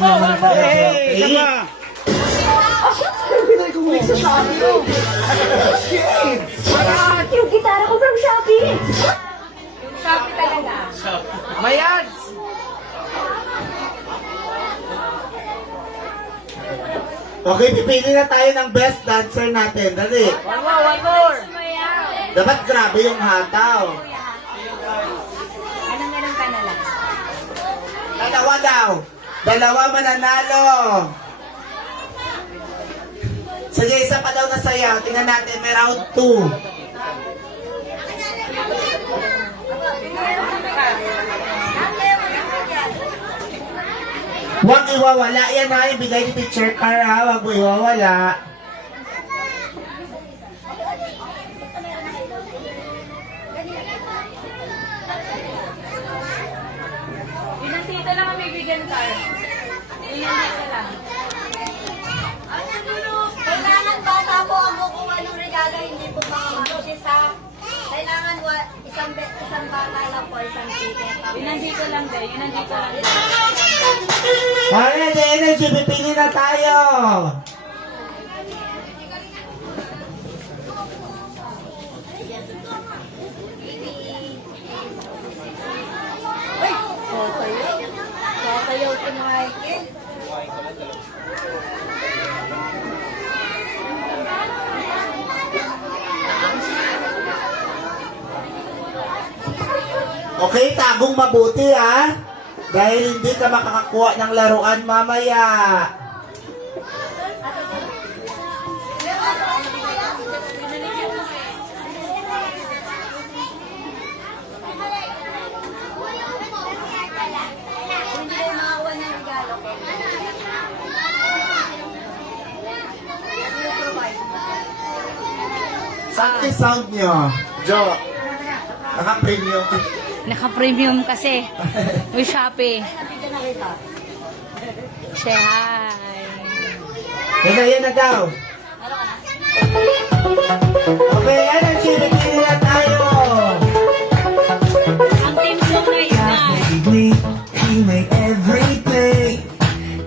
hanapin yung mga Hey! Pinay ko muli sa Shopee. Shit! Yung gitara ko from Shopee. Sabi talaga. Mayan! Okay, pipili na tayo ng best dancer natin. Dali. One more! Dapat grabe yung hataw. Anong meron ka na lang? Dalawa daw. Dalawa mananalo. Sige, isa pa daw na sayaw. Tingnan natin, may round 2. Huwag iwawala. Yan ha, ibigay ni Teacher Car ha. Huwag mo iwawala. Yun ang tito lang ang may bigyan tayo. Yun ang tito lang. Kailangan bata po ang kukuha ng regalo, hindi po mga masis ha. Kailangan isang bata lang po, isang ticket. Yun ang tito lang din. Yun ang tito lang din. Alright, the energy, pipili na tayo. Sasayaw si Michael. Okay, tagong mabuti ha. Dahil hindi ka makakakuha ng laruan mamaya. Hindi kayo makakuha ng regalo. Saan yung sound nyo? Jo, naka-premium. Naka-premium kasi. With Shopee. Say hi. Yan na daw. Okay, energy, pipili na tayo. Ang team song na yun na. me, he made everything.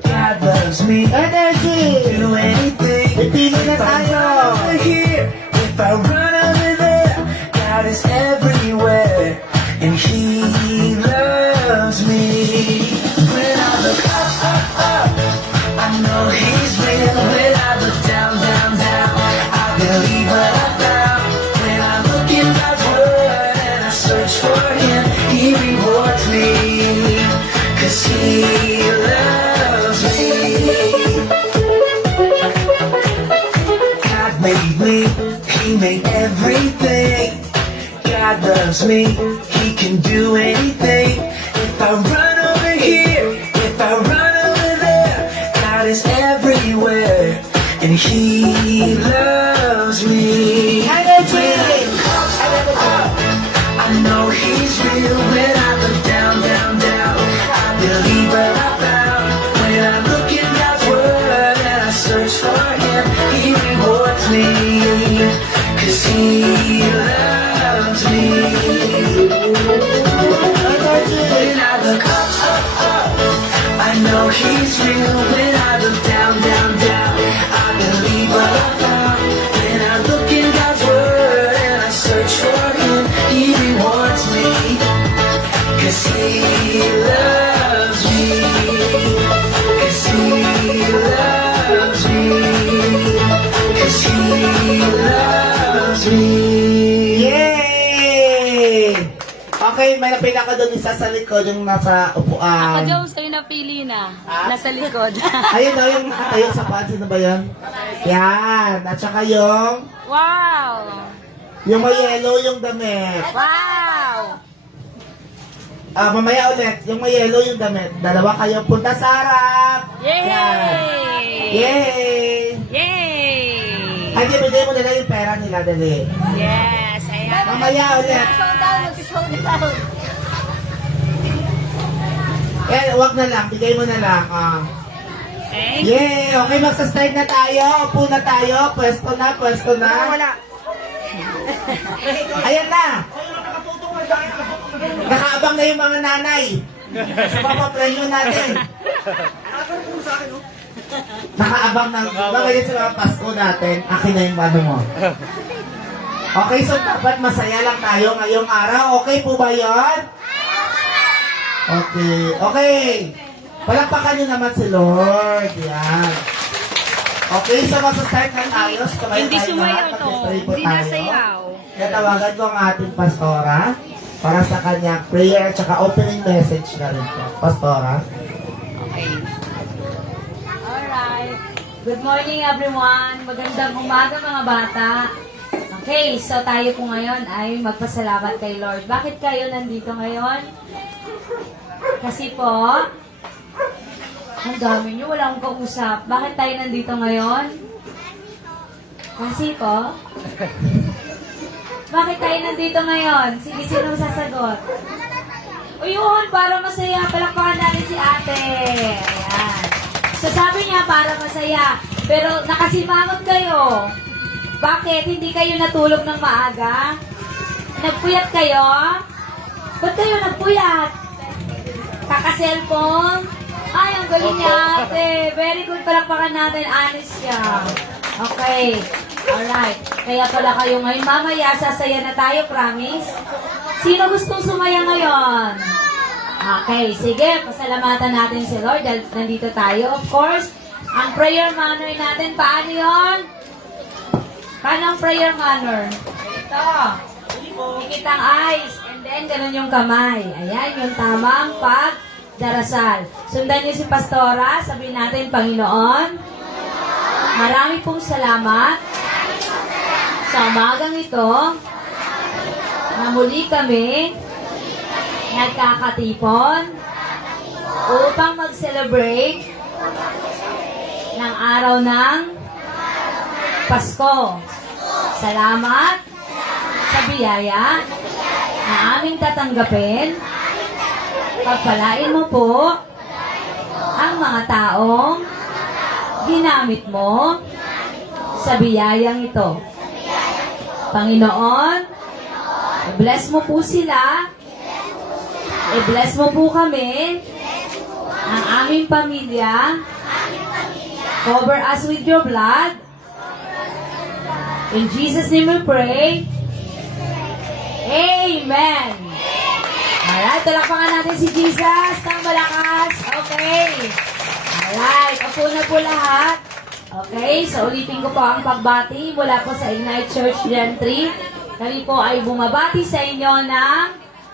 God loves me, Energy! do anything. Pipili na tayo. Over here, if I run over there, God is everywhere, and He loves me. When I look up, up, up, I know He's real. When I look down, down, down, I believe what I found. When I look in God's Word and I search for Him, He rewards me, 'cause He loves me. God made me, He made everything. God loves me, He can do anything. If I run over here, if I run over there, God is everywhere, and He loves me. Energy! I know He's real when I look down, down, down. I believe what I found when I look in God's Word and I search for Him. He rewards me, 'cause He loves me. When I look up, up, up, I know He's real. When I look down, down, down, I believe what I found when I look in God's Word and I search for Him. He rewards me, 'cause He loves me, 'cause He loves me, 'cause He loves me. Yay! Okay, may napili ako doon isa sa likod, yung nasa Ako, upuan. Jones, kayo napili na. Nasa likod. Ayun o, yung nakatayo sa paan. Sino ba yan? Yan. At saka yung may yellow yung damit. Wow! Mamaya ulit, yung may yellow yung damit. Dalawa kayong punta sa harap. Yay! Yan. Yay! Yay! Ay, di, bigay mo nila yung pera nila, dali. Yes, ayan. Mamaya ulit. Showdown, mag-showdown. Eh, wag na lang. Bigay mo na lang. Thank you. Yay! Okay, magsa-start na tayo. Upo na tayo. Pwesto na, pwesto na. Wala. Ayan na. Nakaabang na yung mga nanay. Sa papapremyo natin. Nakaabang ng ganyan sa mga Pasko natin. Akin na yung ano mo. Okay, so dapat masaya lang tayo ngayong araw. Okay po ba yun? Okay. Okay. Palakpakan nyo naman si Lord. Yan. Okay, so magsastart na tayo. Hindi sumayaw to. Hindi nasayaw. Natawagan ko ang ating pastora para sa kanyang prayer at saka opening message na rin po. Pastora. Alright. Good morning everyone. Magandang umaga mga bata. Okay, so tayo po ngayon ay magpasalamat kay Lord. Bakit kayo nandito ngayon? Kasi po, ang dami nyo, wala akong kausap. Bakit tayo nandito ngayon? Kasi po, bakit tayo nandito ngayon? Sige, sino sasagot? Uyuhon, para masaya. Palakpakan natin si ate. Ayan. So sabi niya, para masaya. Pero nakasimangot kayo. Bakit? Hindi kayo natulog ng maaga? Nagpuyat kayo? Ba't kayo nagpuyat? Kaka-cellphone? Ay, ang galing niya ate. Very good, palakpakan natin. Honest siya. Okay. Alright. Kaya pala kayo ngayon. Mamaya, sasaya na tayo, promise? Sino gustong sumaya ngayon? Okay, sige. Pasalamatan natin si Lord dahil nandito tayo. Of course, ang prayer manner natin, paano yon? Paano ang prayer manner? Ito. Ikit ang eyes. And then, ganun yung kamay. Ayan, yung tamang pagdarasal. Sundan niyo si Pastora. Sabihin natin, Panginoon, marami pong salamat sa umagang ito na muli kami nagkakatipon upang mag-celebrate ng araw ng Pasko. Salamat sa biyaya na aming tatanggapin. Pagpalain mo po ang mga taong ginamit mo sa biyayang ito. Panginoon, i-bless mo po sila. I-bless mo po kami, ang aming pamilya. Cover us with your blood. In Jesus' name we pray. Amen. Alright, talakpakan natin si Jesus. Tang malakas. Okay. Alright, upo na po lahat. Okay, so ulitin ko po ang pagbati mula po sa Ignite Church Gen 3. Kami po ay bumabati sa inyo ng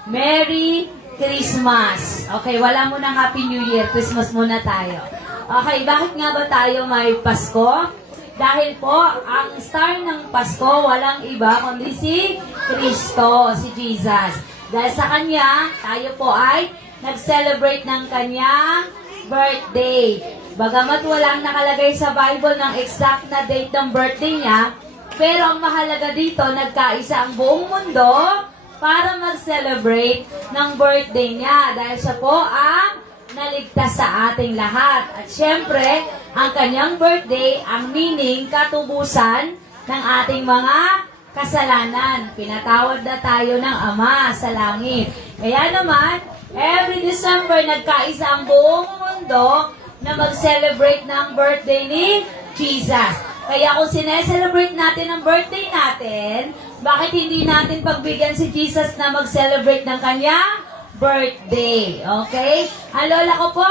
Merry Christmas. Okay, wala mo ng Happy New Year. Christmas muna tayo. Okay, bakit nga ba tayo may Pasko? Dahil po, ang star ng Pasko, walang iba kundi si Kristo, si Jesus. Dahil sa Kanya, tayo po ay nag-celebrate ng Kanyang birthday. Bagamat walang nakalagay sa Bible ng exact na date ng birthday niya, pero ang mahalaga dito, nagkaisa ang buong mundo para mag-celebrate ng birthday niya. Dahil siya po ang naligtas sa ating lahat. At syempre, ang kanyang birthday, ang meaning, katubusan ng ating mga kasalanan. Pinatawad na tayo ng Ama sa langit. Kaya naman, every December, nagkaisa ang buong mundo na mag-celebrate ng birthday ni Jesus. Kaya kung sineselebrate natin ang birthday natin, bakit hindi natin pagbigyan si Jesus na mag-celebrate ng kanyang birthday? Okay? Ang lola ko po,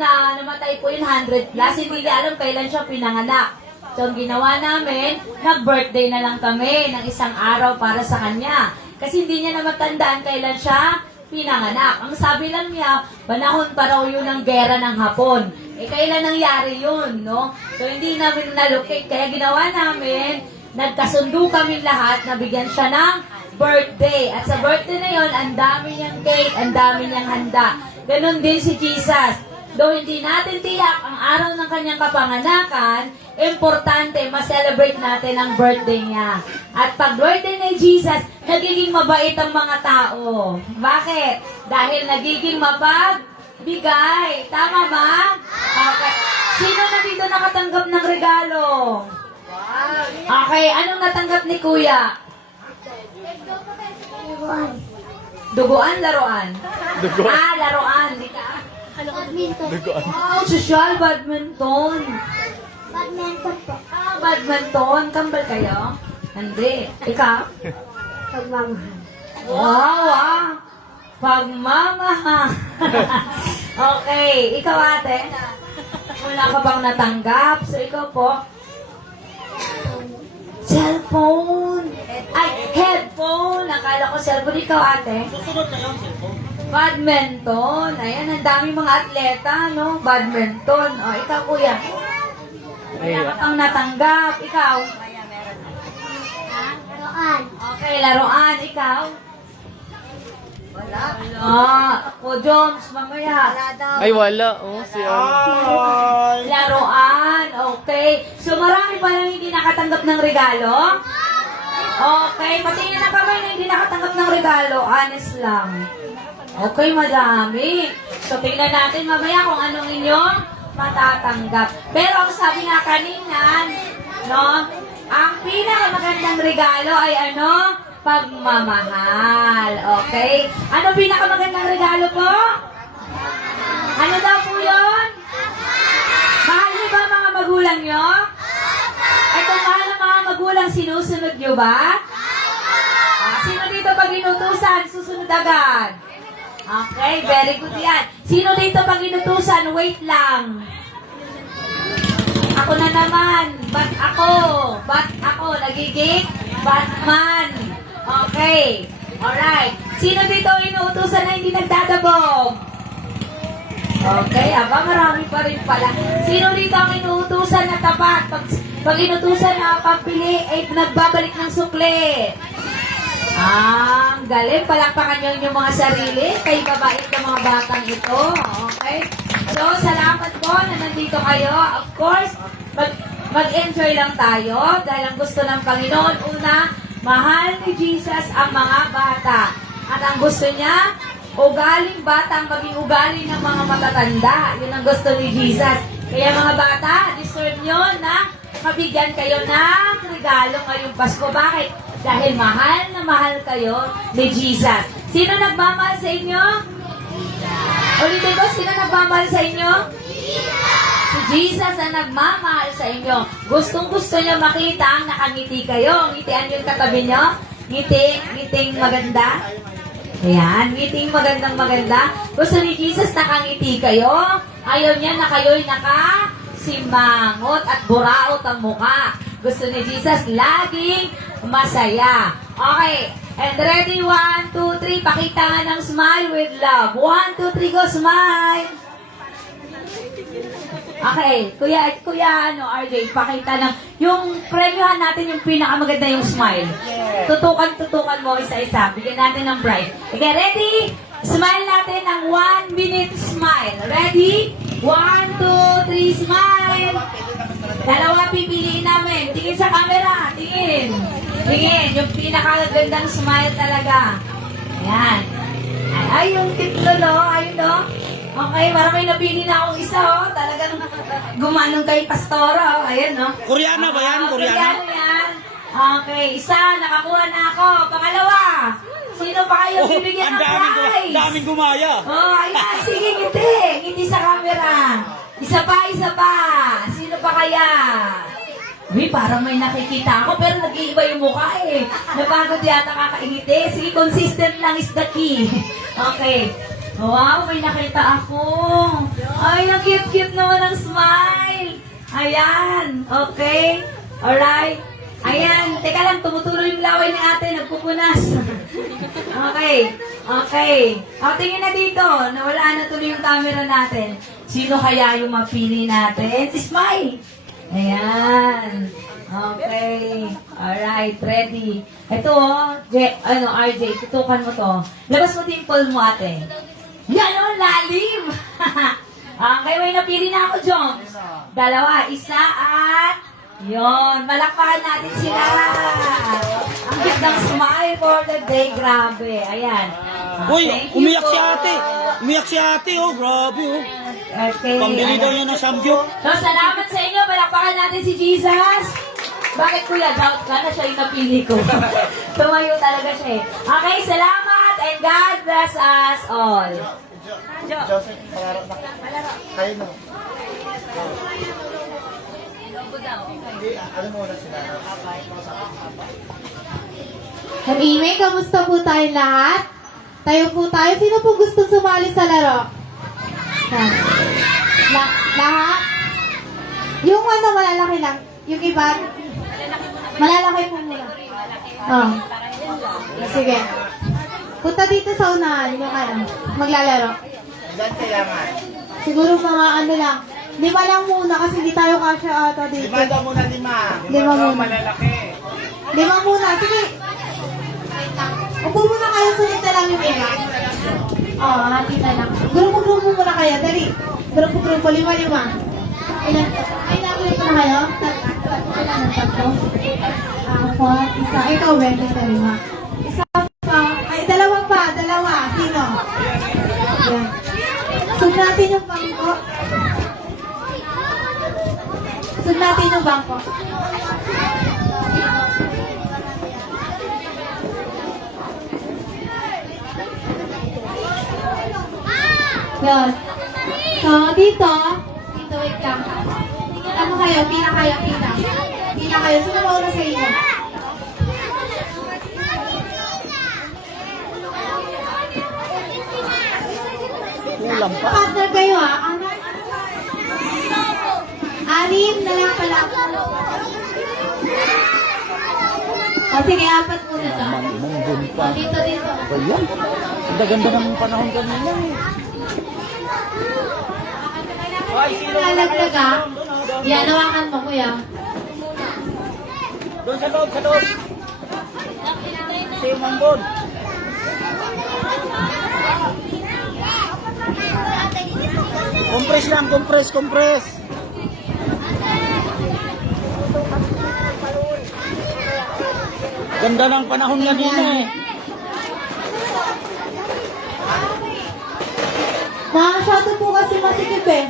na namatay po yung 100 plus, hindi niya alam kailan siya pinanganak. So, ang ginawa namin, nag-birthday na lang kami ng isang araw para sa kanya. Kasi hindi niya na matandaan kailan siya pinanganak. Ang sabi lang niya, panahon pa raw yun ng gera ng Hapon. Eh, kailan nangyari yun, no? So, hindi namin nalocate. Kaya ginawa namin, nagkasundo kami lahat na bigyan siya ng birthday. At sa birthday na yon, ang dami niyang cake, ang dami niyang handa. Ganon din si Jesus. Though hindi natin tiyak ang araw ng kanyang kapanganakan, importante, ma-celebrate natin ang birthday niya. At pag birthday ni Jesus, nagiging mabait ang mga tao. Bakit? Dahil nagiging mapagbigay. Tama ba? Okay. Sino na dito nakatanggap ng regalo? Okay, anong natanggap ni Kuya? Duguan, laruan. Duguan? Ah, laruan. Di ka? Badminton. Wow, social badminton. Badminton po. Badminton. Kambal kayo? Hindi. Ikaw? Pagmamahal. Wow, pagmamahal. Okay, ikaw ate? Wala ka bang natanggap? So ikaw po? Cellphone. Ay, headphone. Akala ko cellphone. Ikaw ate? Susunod na yung cellphone. Badminton. Ayan, ang daming mga atleta, no? Badminton. O, ikaw kuya. Wala ka pang natanggap. Ikaw? Roan. Okay, laruan. Ikaw? Wala. O, Jones, mamaya. Wala daw. Ay, wala. Oh, si Ay! Laruan, okay. So marami pa lang hindi nakatanggap ng regalo? Okay, patingin na kamay na hindi nakatanggap ng regalo. Honest lang. Okay, madami. So tingnan natin mamaya kung anong inyong matatanggap. Pero ang sabi nga kanina, no, ang pinakamagandang regalo ay ano? Pagmamahal. Okay? Ano pinakamagandang regalo po? Ano daw po yun? Mahal niyo ba mga magulang niyo? Ay, kung mahal ang mga magulang, sinusunod niyo ba? Sino dito pag inutusan, susunod agad? Okay, very good yan. Sino dito pag inutusan, wait lang. Ako na naman. Ba't ako? Nagiging Batman. Okay. Alright. Sino dito inuutusan na hindi nagdadabog? Okay, marami pa rin pala. Sino dito ang inuutusan na tapat? Pag inutusan na pampili, ay nagbabalik ng sukli. Ang galing. Palakpakan nyo yung mga sarili. Kay babait ng mga batang ito. Okay? So, salamat po na nandito kayo. Of course, mag-enjoy lang tayo dahil ang gusto ng Panginoon, una, mahal ni Jesus ang mga bata. At ang gusto niya, ugaling bata ang maging ugali ng mga matatanda. Yun ang gusto ni Jesus. Kaya mga bata, deserve nyo na mabigyan kayo ng regalo ngayong Pasko. Bakit? Dahil mahal na mahal kayo ni Jesus. Sino nagmamahal sa inyo? Ulitin ko, sino nagmamahal sa inyo? Si Jesus ang nagmamahal sa inyo. Gustong-gusto nyo makita ang nakangiti kayo. Ngitian yung katabi nyo. Ngiting maganda. Ayan, ngiting magandang-maganda. Gusto ni Jesus nakangiti kayo. Ayaw niya na kayo'y nakasimangot at buraot ang mukha. Gusto ni Jesus laging masaya. Okay, and ready? 1, 2, 3. Pakita nga ng smile with love. 1, 2, 3, go, smile! Okay, kuya, RJ, pakita ng, yung premyohan natin yung pinakamaganda yung smile. Tutukan mo isa-isa. Bigyan natin ng prize. Okay, ready? Smile natin ng 1 minute smile. Ready? 1, 2, 3, smile! Dalawa pipiliin namin. Tingin sa camera. Tingin. Yung pinakagandang smile talaga. Ayan. Ay, yung titlolo. Ayun, no? Okay, marami napili na akong isa, oh. Talagang gumanong kay Pastora, oh. Ayan, no? Koreana ba yan? Koreana? Koreano yan. Okay, isa, nakakuha na ako. Pangalawa, sino pa kayo bibigyan ng prize? Daming gumaya. Oh, ayan, sige, ngiti sa camera. Isa pa. Sino pa kaya? Uy, parang may nakikita ako, pero nag-iiba yung mukha eh. Napagod yata kakaingiti. Sige, consistent lang is the key. Okay. Wow, may nakita ako. Ay, ang cute-cute naman ang smile. Ayan, okay. Alright. Ayan, teka lang, tumutuloy yung laway ni ate, nagpupunas. Okay. O, tingin na dito, nawala na tuloy yung camera natin. Sino kaya yung mapili natin? Smile. Ayan. Okay. Alright, ready. Ito, RJ, tutukan mo to. Labas mo dimple mo, ate. Yan o, lalim. Okay, may napili na ako, Jones. Dalawa, isa at yon. Malakpakan natin sila. Ang gandang smile for the day. Grabe. Ayan. Uy, Thank you umiyak po. si ate. Umiyak si ate, oh. Grabe, oh. Okay. Pambili daw niya ng samgyup. So, salamat sa inyo. Malakpakan natin si Jesus. Bakit kuya? Doubt ka na siya yung napili ko. Tumayo talaga siya eh. Okay, salamat and God bless us all. Joseph, palaro na. Kayo na. Hindi, ano muna sila? Mag-email, kamusta po tayong lahat? Tayo po tayo. Sino po gusto sumali sa laro? Lahat? Yung ano, malalaki lang. Yung iba, malalaki po muna. Oh. Sige. Punta dito sa unahan, yung ano, maglalaro. Ilan kailangan? Siguro mga ano lang. 5 lang muna kasi hindi tayo kasya ata dito. 5 daw muna, 5. 5 muna. Malalaki. 5 muna. Sige. Upo muna kayo, sunod na lang yung iba. Oo, hati na lang. Grupo-grupo muna kayo. Dali. Grupo-grupo. 5. Ilan? Ay, nakulit na kayo? Ilan ang tatlo? 4. Isa. Ikaw, 25. Isa pa. Ay, 2 pa. 2. Sino? Yan. Sunod natin yung bangko. Sunod natin yung bangko. Yan. So, dito, wait lang. Ano kayo? Pina kayo, pina. Pina kayo. Sino mauna sa inyo? Kulang pa. Partner kayo, ha? Ano? 6 na lang pala. O, sige, 4 muna to. Mangbun O, pa. dito. Ba yan? Ganda-ganda ng panahon kanina eh. Lalaglag, ha? Yan, nawakan mo, kuya. Doon sa loob, sa loob. Sa'yo, Mangbun. Compress lang, compress. Ganda ng panahon kanina eh. Masyado po kasi masikip eh.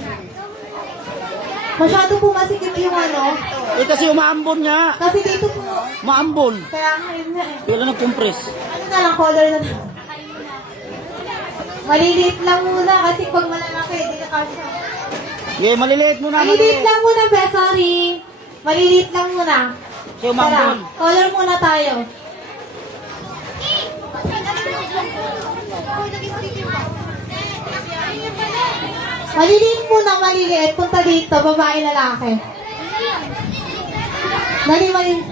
Masyado po masikip yung ano. Eh kasi umaambon nga. Kasi dito po, Maambon. kaya ngayon na eh. Kailan nag-compress? Ano na lang, color na lang. Maliliit lang muna kasi pag malalaki, hindi na kasya. Yeah, maliliit muna. Maliliit lang muna, be, sorry. Maliliit lang muna. Sa'yo, Mangbun. Tara, color muna tayo. Maliliit muna, maliliit. Punta dito, babae, lalaki. Dali, maliliit.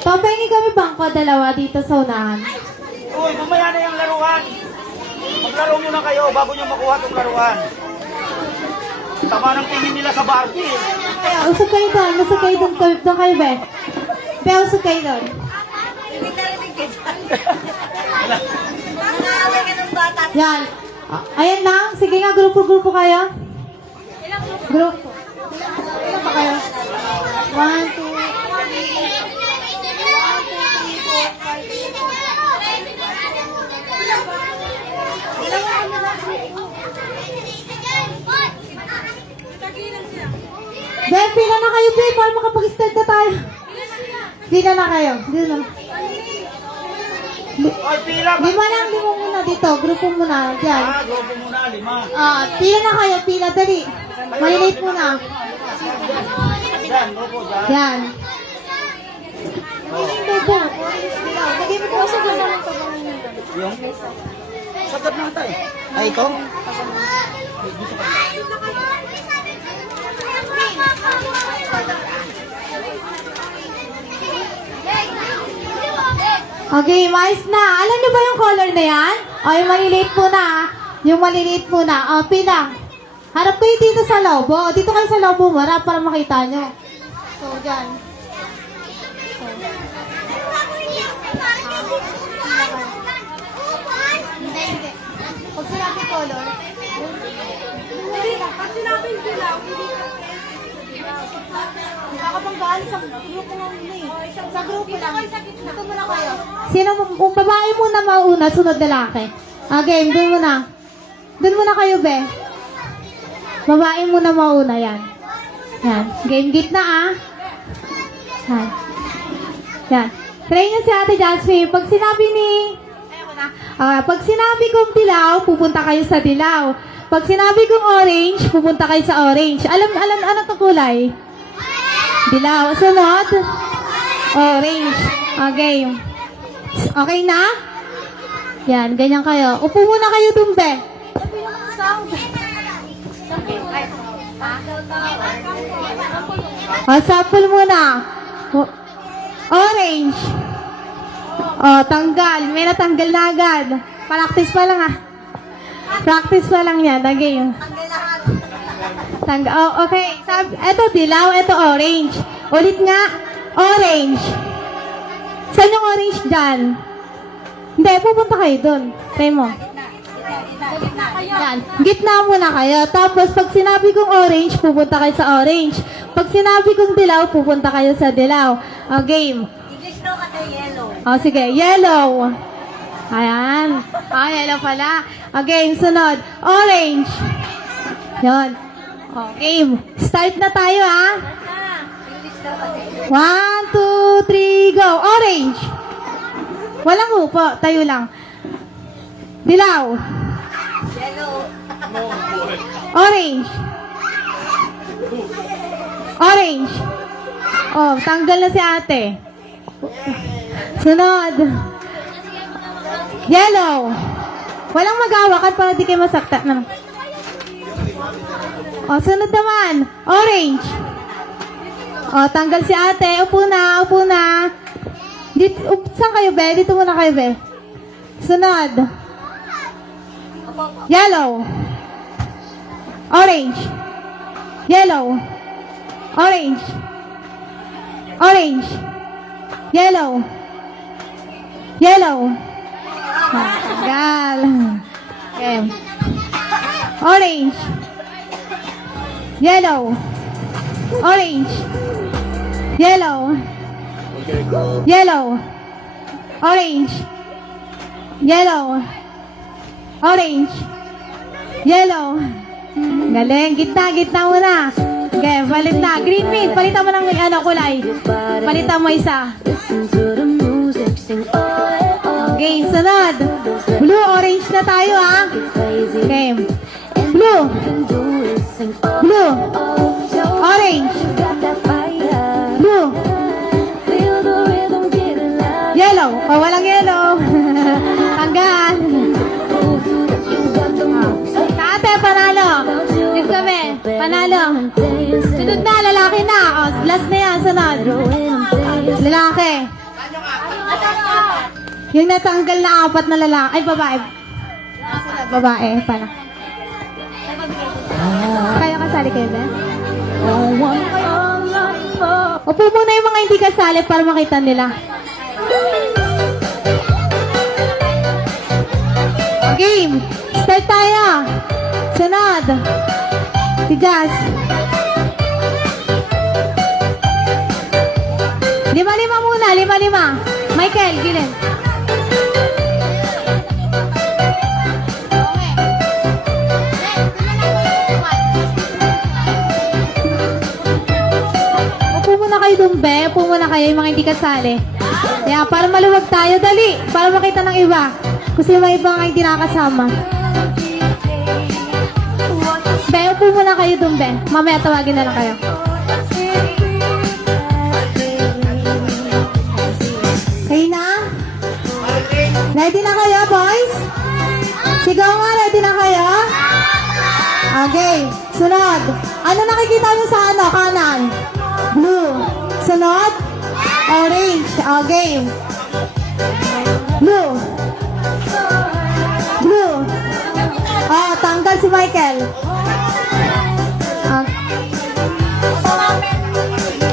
Papahingi kami bangko, 2 dito sa unahan. Uy, mamaya na yung laruan. Maglaro muna kayo bago nyo makuha itong laruan. Tama ng tingin nila sa Barbie eh. Usog kayo doon, doon kayo, be. Be, usog kayo doon. Hindi ka rin Nangaaway ka ng bata. Yan. Ayan lang. Sige nga, grupo-grupo kayo. Grupo. Ilan pa kayo? 1, 2, 3. Be, pila na kayo, be, para makapag-start na tayo. Pila na kayo. Dito na. Ay, pila. 5 lang, 5 muna dito. Grupo muna. Diyan. Grupo muna, 5. Pila na kayo, pila. Dali. Malilate muna. Yan, grupo dyan. Yan. Grupo. Lagay mo ko sa ganda ng Yung? Sagat lang tayo. Ay, ito? Okay, mais na. Alam niyo ba yung color na yan? O, yung maliliit muna. Yung maliliit muna. O, pila. Harap kayo dito sa lobo. Dito kayo sa lobo mo, para makita nyo. So, dyan. Hindi. Pag sinabi color, pag sinabi dilaw, nakabanggaan sa grupo ng sa grupo lang. Dito muna kayo. Sino, kung babae muna mauna, sunod lalaki. Game, dun muna. Dun muna kayo, be. Babae muna mauna, yan. Yan. Game gitna ah. Yan. Yan. Try niyo si Ate Jasmine. Pag sinabi kong dilaw, pupunta kayo sa dilaw. Pag sinabi kong orange, pupunta kayo sa orange. Alam, ano to kulay? Dilaw. Sunod? Orange. Okay. Okay na? Yan, ganyan kayo. Upo muna kayo dun, be. Sample muna. Orange. Tanggal. May natanggal na agad. Practice pa lang ah. Practice pa lang yan. Okay. Tanggal. Okay. Ito dilaw, ito orange. Ulit nga. Orange. Saan yung orange dyan? Hindi, pupunta kayo dun. Try mo. Yan. Gitna muna kayo. Tapos, pag sinabi kong orange, pupunta kayo sa orange. Pag sinabi kong dilaw, pupunta kayo sa dilaw. Game. English daw kasi yellow. Sige. Yellow. Ayan. Yellow pala. Game. Sunod. Orange. Yan. Game. Start na tayo, ha? English daw kasi. 1, 2, 3, go. Orange. Walang upo. Tayo lang. Dilaw. Yellow. Orange. Orange. Tanggal na si ate. Sunod. Yellow. Walang mag-awakan para di kayo masakta. Sunod naman. Orange. Tanggal si ate. Upo na, upo na. Saan kayo, be? Dito muna kayo, be. Sunod. Yellow. Orange. Yellow. Orange. Orange. Yellow. Yellow. Tanggal. Okay. Orange. Yellow. Orange. Yellow. Yellow. Orange. Yellow. Orange. Yellow. Galing. Gitna muna. Okay, palit na. Green meat. Palitan mo ng kulay. Palitan mo isa. Okay, sunod. Blue, orange na tayo, ha? Okay. Blue. Blue. Orange. Blue. Yellow. Walang yellow. Tanggal. Ate, panalo. Next kami. Panalo. Sunod na, lalaki na. Last na yan, sunod. Lalaki. Yung natanggal na 4 na lalaki. Ay, babae. Sunod, babae. Pala. Kaya kasali kayo ba? Upo muna yung mga hindi kasali para makita nila. Game. Start tayo. Sunod. Si Jazz. 5-5 muna. 5-5. Michael, gilin. Upo muna kayo dun, be. Upo muna kayo yung mga hindi kasali. Yeah, para maluwag tayo. Dali. Para makita ng iba. Kasi may iba nga hindi nakakasama. Be, upo muna kayo dun, be. Mamaya tawagin na lang kayo. Okay na? Ready na kayo, boys? Sigaw nga, ready na kayo? Okay. Sunod. Ano nakikita nyo sa kanan? Blue. Sunod? Orange. Okay. Blue. Blue. Tanggal si Michael.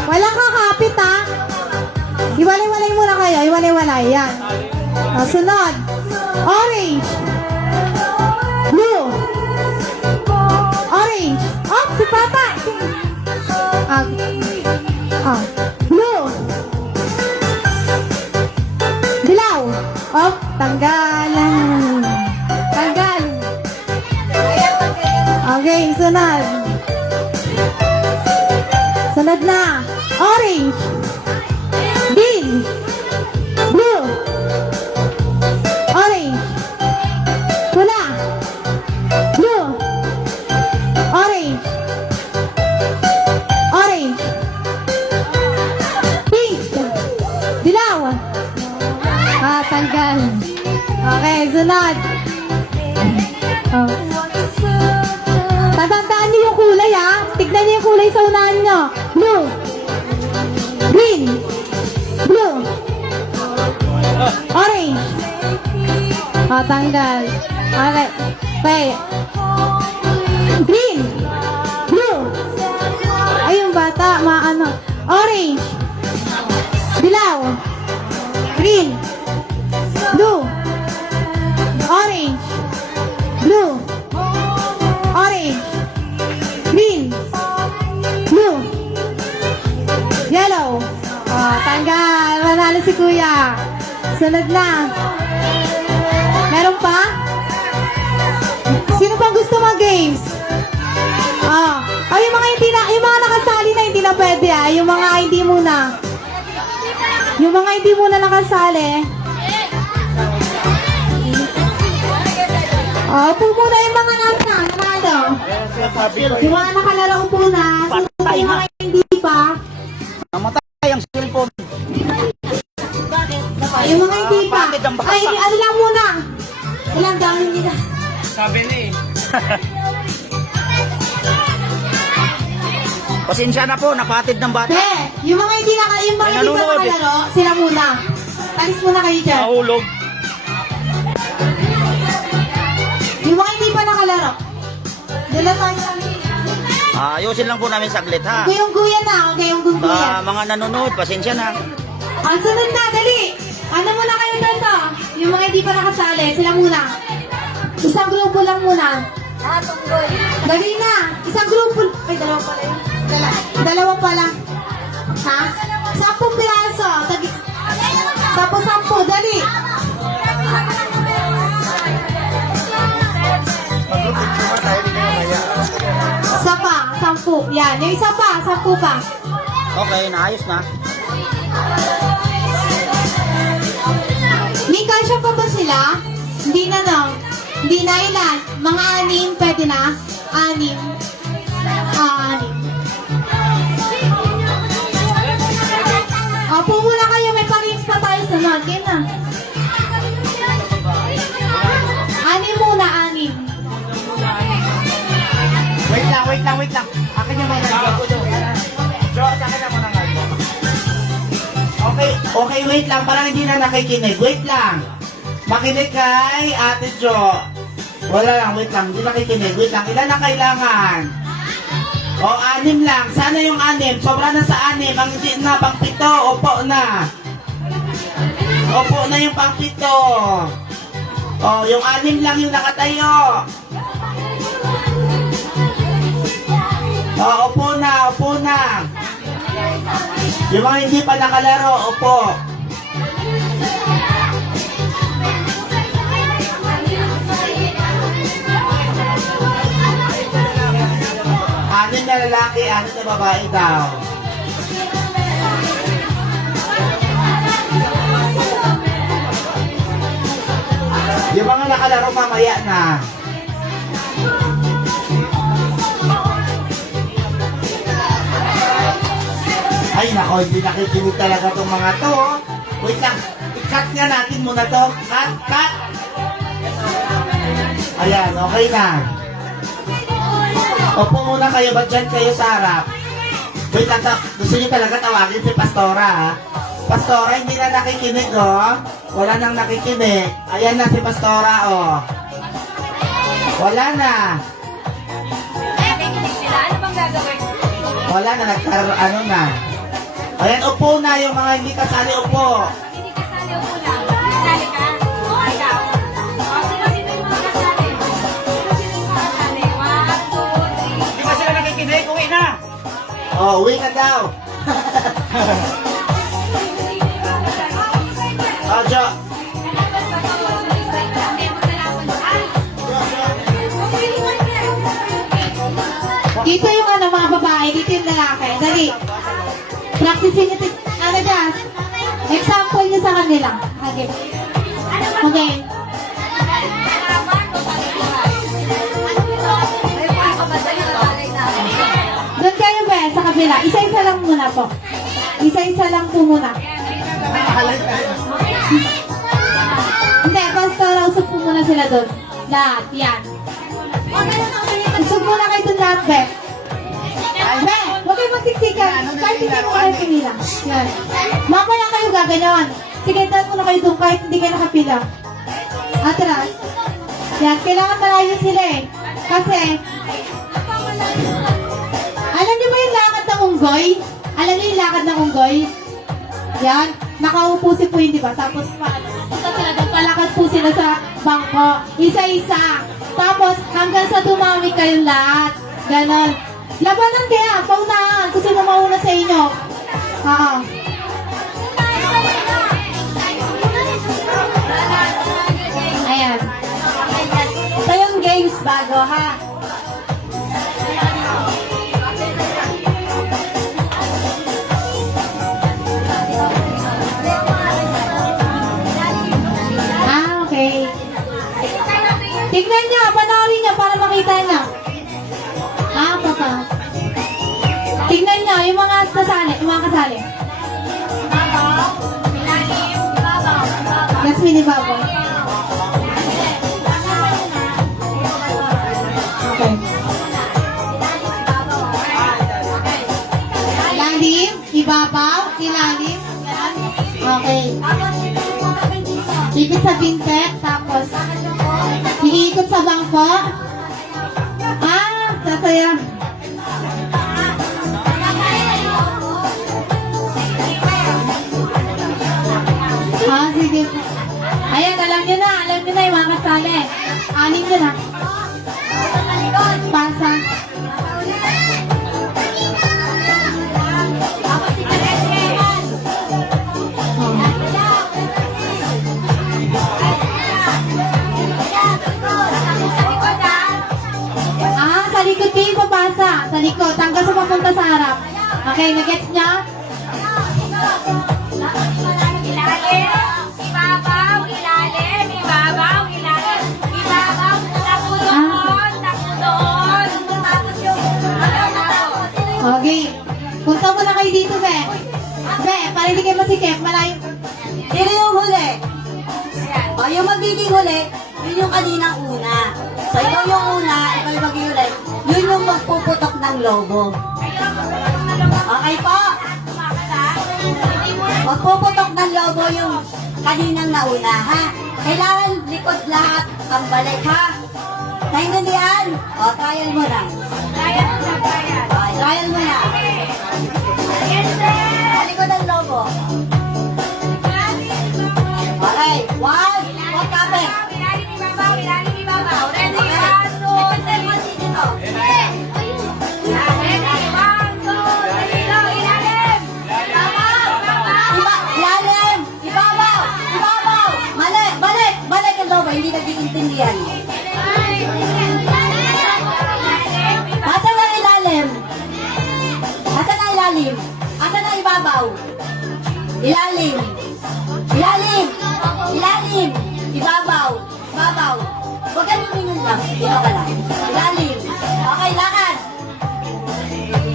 Walang kakapit, ha? Iwalay-walay muna kayo. Iwalay-walay. Yan. Sunod. Orange. Blue. Orange. Si Papa. Blue. Dilaw. Tanggal. Tanggal. Okay, sunod. Sunod na. Orange. Green. Blue. Orange. Pula. Blue. Orange. Orange. Pink. Dilaw. Tanggal. Okay, sunod. Oh. Tatandaan niyo yung kulay ha. Tignan niyo yung kulay sa unahan niyo. Blue. Green. Blue. Orange. Tanggal. Okay. Okay. Green. Blue. Ay, yung bata, maano. Orange. Dilaw. Green. Blue. Orange. Blue. Orange. Green. Blue. Yellow. Tanggal. Manalo si kuya. Sunod na. Meron pa? Sino pang gusto mag-games? Yung mga hindi na, yung mga nakasali na hindi na pwede Yung mga hindi muna. Yung mga hindi muna nakasali. Upo muna yung mga nanalo. Yung mga nakalaro upo na. Sunod yung mga hindi pa. Namatay ang cellphone. Yung mga hindi pa. Ay, ano lang muna. Ilang dahil nila. Sabi ni. Pasensya na po, napatid ng bata. Yung mga hindi pa nakalaro, sila muna. Alis muna kayo dyan. Nahulog. Yung mga hindi pa nakalaro. Dala tayo lang. Ayusin lang po namin saglit ha. Guyong-guya na, okay, yung guya. Mga nanonood, pasensya na. Ang sunod na, dali. Ano muna kayo dito? Yung mga hindi pa nakasali, sila muna. Isang grupo lang muna. Tunggoy. Dali na. Isang grupo. Ay, dalawa pala yun. Dalawa pala. Ha? 10 piraso. 10, dali. Isa pa, 10. Yan, yung isa pa, 10 pa. Okay, naayos na. May kasya pa ba sila? Hindi na no. Hindi na ilan. Mga 6, pwede na. 6. 6. Opo muna kayo, may parings pa tayo sa natin ah. 6 muna, 6. Wait lang. Akin yung mga akin na muna nga. Okay, wait lang. Parang hindi na nakikinig. Wait lang. Makinig kay Ate Jo. Wala lang, wait lang. Hindi nakikinig. Wait lang. Ilan na kailangan? 6 lang. Sana yung 6. Sobra na sa 6. Ang hindi na, pang 7. Opo na. Opo na yung pang 7. Yung 6 lang yung nakatayo. Upo na. Yung mga hindi pa nakalaro, upo. Anin na lalaki, anin na babae daw. Yung mga nakalaro mamaya na. Ay nako, hindi nakikinig talaga itong mga to. Wait lang, i-cut nga natin muna to. Cut! Ayan, okay na. Opo muna kayo, ba't dyan kayo sa harap? Wait lang, gusto niyo talaga tawagin si Pastora ha? Pastora, hindi na nakikinig Wala nang nakikinig. Ayan na si Pastora Wala na. Ano bang gagawin? Wala na, ano na. Ayan, upo na yung mga hindi kasali, upo. Hindi kasali ako lang. Kasali ka? Oo, ikaw. Sino yung mga kasali? Sino yung mga kasali? 1, 2, 3. Hindi ba sila nakikinig? Uwi na! Uwi na daw. Jo. Dito yung ano, mga babae, dito yung lalaki. Dali. Practicing ito. Ano dyan? Example nyo sa kanila. Okay. Okay. Doon kayo ba sa kabila? Isa-isa lang muna po. Isa-isa lang po muna. Hindi, basta usap po muna sila doon. Lahat, yan. Usap muna kayo doon lahat, Be. Be, huwag kayo magsiksikan. Kahit hindi mo kayo pinila. Yan. Mamaya kayo gaganon. Sige, daan muna kayo doon kahit hindi kayo nakapila. Atras. Yan, kailangan malayo sila eh. Kasi, alam niyo ba yung lakad ng unggoy? Alam niyo yung lakad ng unggoy? Yan, nakaupo si Puy, di ba? Tapos, punta sila doon, palakad po sila sa bangko. Isa-isa. Tapos, hanggang sa tumami kayong lahat. Ganon. Labanan kaya, paunahan, kung sino mauna sa inyo. Oo. Ayan. Ito yung games bago, ha? Ah, okay. Tignan niya, panoorin niya para makita niya. Ah, papa. Tignan niya, yung mga kasali, yung mga kasali. Jasmine Babo. Okay. Lalim, ibabaw, ilalim. Okay. Ipit sa bintek, tapos iikot sa bangko. Ah, sasaya. Ah, sige po. Ayan, alam niyo na yung mga kasali. Anin niyo na. Pasa. Ah, sa likod kayo papasa. Sa likod. Hanggang sa papunta sa harap. Okay, nag-gets niya? Ibabaw, ilalim, ibabaw, ilalim, ibabaw, tapo doon, tapo doon. Tapos yung, Okay. Punta mo na kayo dito, Be. Be, para hindi kayo masikip, malayo. Sino yung huli? O, yung magiging huli, yun yung kaninang una. So, ikaw yung una, ikaw yung magiging huli. Yun yung magpuputok ng lobo. Okay po? Magpuputok ng lobo yung kaninang nauna, ha? Kailangan likod lahat ang balik, ha? Naintindihan? O, trial mo na. O, trial mo na. Likod ang lobo. Okay, one, one kape. Ilalim! Ibabaw! Ibabaw! Balik! Balik! Balik ang lobo, hindi nag-iintindihan. Asa na ilalim? Asa na ilalim? Asa na ibabaw? Ilalim! Ilalim! Ilalim! Ibabaw! Ibabaw! Huwag kang lumingon lang. Dito ka lang. Ilalim! Okay, lakad!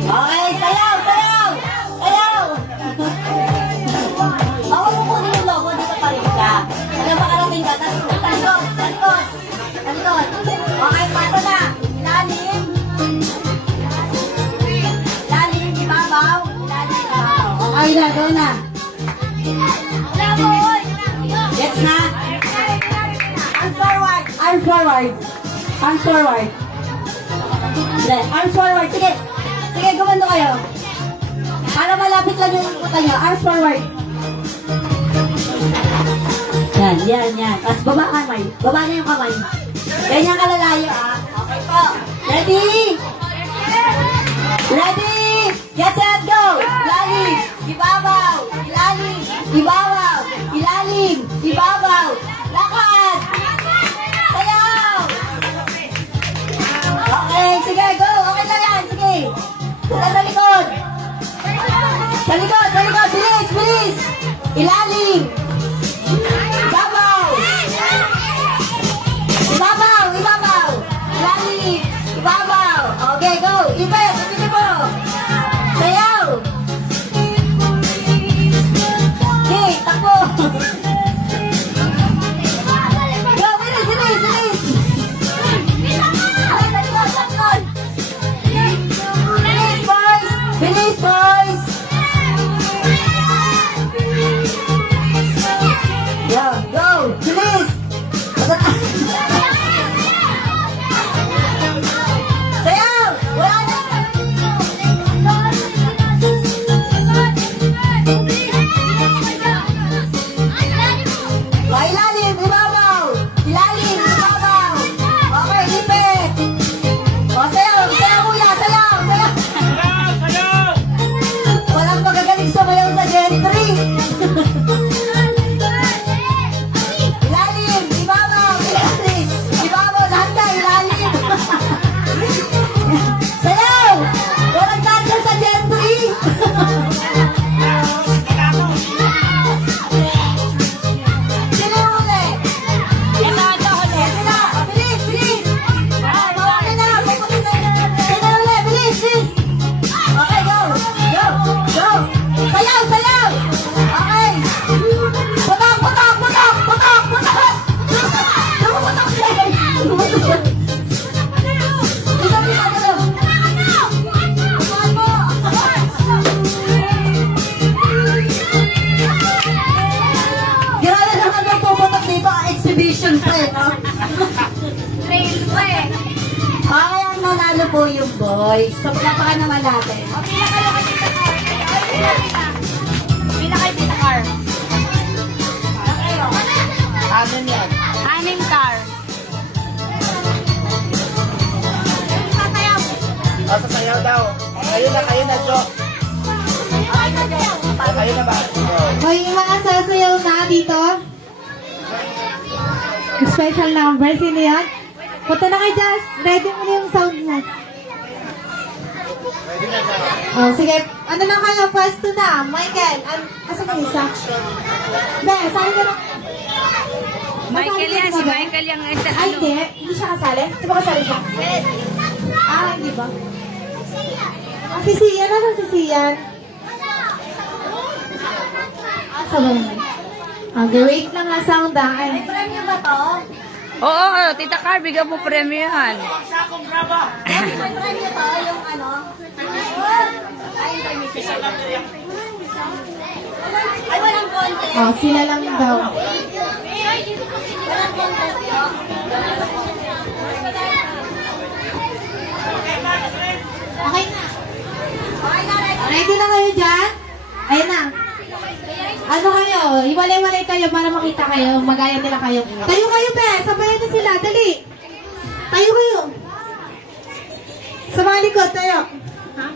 Okay, sayaw! Sayaw! Sayaw! Bawal mo kunin yung logo, dito pa rin ka. Hanggang makarating ka, talikod, talikod, talikod, talikod. Okay, pasa na. Ilalim. Ilalim, ibabaw. Ilalim, ibabaw. Okay na, go na. Gets na? Arms forward. Arms forward. Arms forward. Hindi, arms forward. Sige. Sige, gumando kayo. Para malapit lang yung ikutan nyo. Arms forward. Yan, yan, yan. Tapos baba kamay. Baba na yung kamay. Ganyan kalalayo, ah. Okay po. Ready? Ready? Get set, go! Ilalim! Ibabaw! Ilalim! Ibabaw! Ilalim! Ibabaw! Lakad! Sayaw! Okay, sige, go! Okay na yan, sige! go! Ipet! Ipet mo! Sayaw! Okay, takbo! Go, bilis, bilis, bilis! Ay, talikod, talikod! Bilis, boys! Bilis, boys! Go, go! Bilis! Sayaw! Wala na! Ilalim, ibabaw! Ilalim, ibabaw! Okay, ipit! O, sayaw! Sayaw, kuya! Sayaw! Sayaw! Walang magagaling sumayaw sa gentry! Ilalim, ibabaw! Ilalim! Ibabaw, lahat na, ilalim! Sayaw! Walang dancer sa gentry! Sino yung huli? Ito na! Bilis, bilis! Mawali na! Sino yung huli? Bilis, bilis! Okay, go! Go! Go! Sayaw! Sayaw! Okay! Putok! Putok! Putok! Putok! Putok! Tumuputok siya! Tumuputok! Dito, dito, dito! Pupuan mo! Grabe naman ang puputok dito, exhibition pa eh, no? Trail pa eh. Okay, ang nanalo po yung boys. So, palapaka naman natin. Pila kayo kay Tita Car. Pila kay Tita Car. Anin yan. Anim car. O, sasayaw daw. Kayo na, Jo. Kayo na ba? May mga sasayaw na dito. Special number. Sino yan? Punta na kay Jazz. Ready mo na yung sound mo. Oh, sige. Ano na kayo? Pwesto na. Michael. Asa na isa? Be, saan ka na? Michael yan, si Michael yung Ay, hindi. Hindi siya kasali? Di ba kasali siya? Ah, hindi ba? Ah, si Sian. Nasaan si Sian? Asa ba yun? Okay, wait lang nga sound ah. Ay. Premyo ba to? Oo, Tita Car, bigyan mo premyo yan. May premyo to, yung ano? Ay, intermission. Ay, walang contest. Oh, sila lang daw. Walang contest, no? Okay na. Okay na, ready? Ready na kayo dyan? Ayun na. Ano kayo? Iwalay-walay kayo para makita kayo. Magaya nila kayo. Tayo kayo, be. Sabayan na sila. Dali. Tayo kayo. Sa mga likod, tayo. Ha?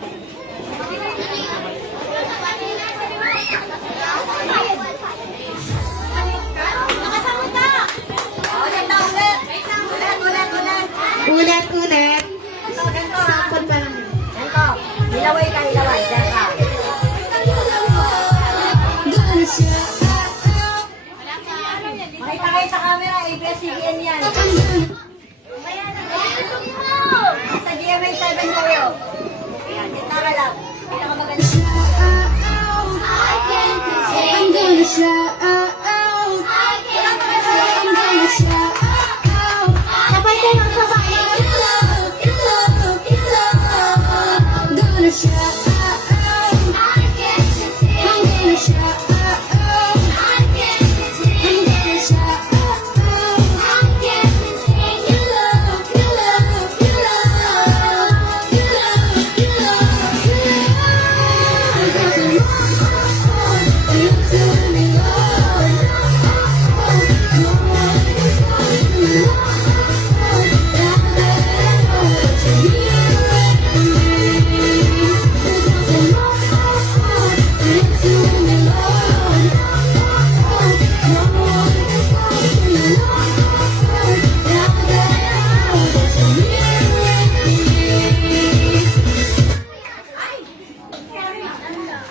Ulit na, ulit. Ulit, ulit, ulit. Ulit-ulit. Ganito, ganito, ha? Sample pa lang. Ganito. Hilaway ka, hilaway. Diyan ka. Makita kayo sa camera, ABS-CBN yan. Sa GMA 7 kayo. Ayan, kita ka lang. Kita ka maganda. I'm gonna shout. I'm gonna shout. Sabay kayo ng sabay. Gonna shout. I'm gonna shout.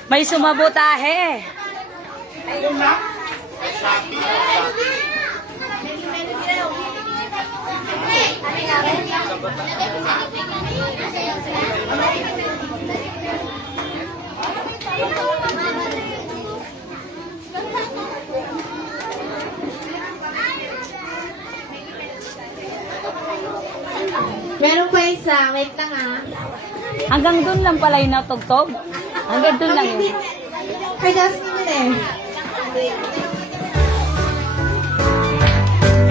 May sumabotahe. Hanggang doon lang pala yung natugtog. Hanggang doon lang Hindi, yun. kay Jasmine yun eh.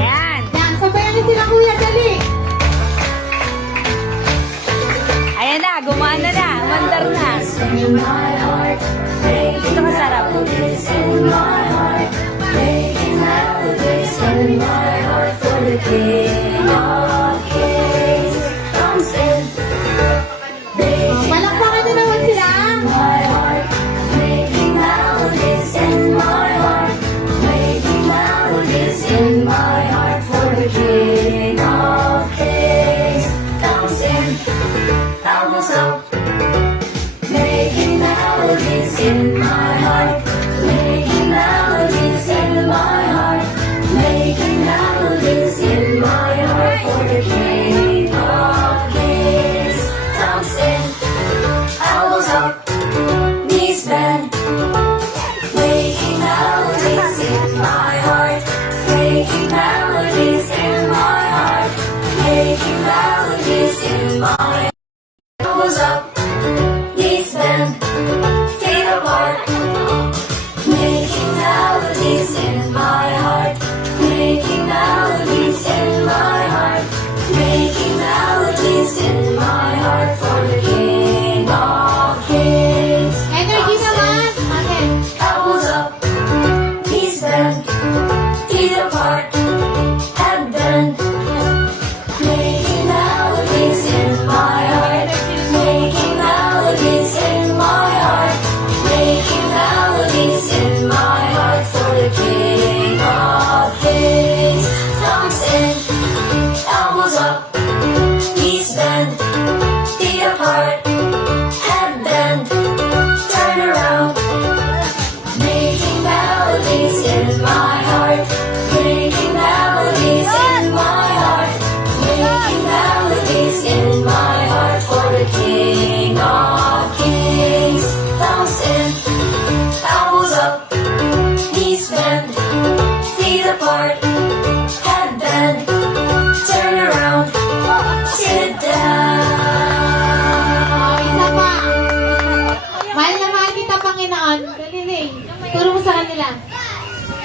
Ayan. Yan, sabayan niyo sila kuya, dali. Ayan na, gumana na. Mandar na. Ito masarap. Palakpakan niyo naman sila. Making melodies in my heart, making melodies in my heart, making melodies in my heart for the King of Kings. Dancing, elbows up, knees bent, making melodies in my heart, making melodies in my heart, making melodies in my heart. Elbows up, knees bent, feet apart, making melodies in my heart, making melodies in my heart, making melodies in my heart for the King of Kings. Energy naman. Okay. Elbows up, knees bent, feet apart, head bent, making melodies in my heart, making melodies in my heart, making melodies in my heart for the King of Kings. Dancing, elbows up, knees bent, feet apart, head bent, turn around, making melodies in my heart, making melodies in my heart, making melodies in my heart for the King of Kings. Bouncing, elbows up, knees bent, feet apart, head bent, turn around, sit down. Oh, isa pa. Mahal na mahal kita, Panginoon. Dali, turo mo sa kanila.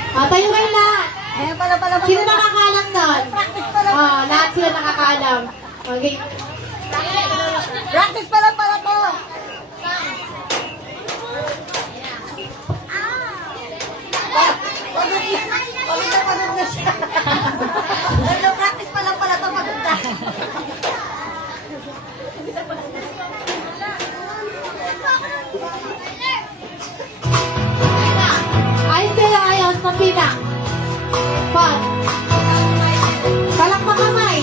Tayo kayo lahat. Sino nakakaalam nun? Lahat sila nakakaalam. Okay. Practice pala to. Pagod na siya. Practice pala to, pagod na. Ayos sila, ayos. Mapina. Pag. Palakpak kamay.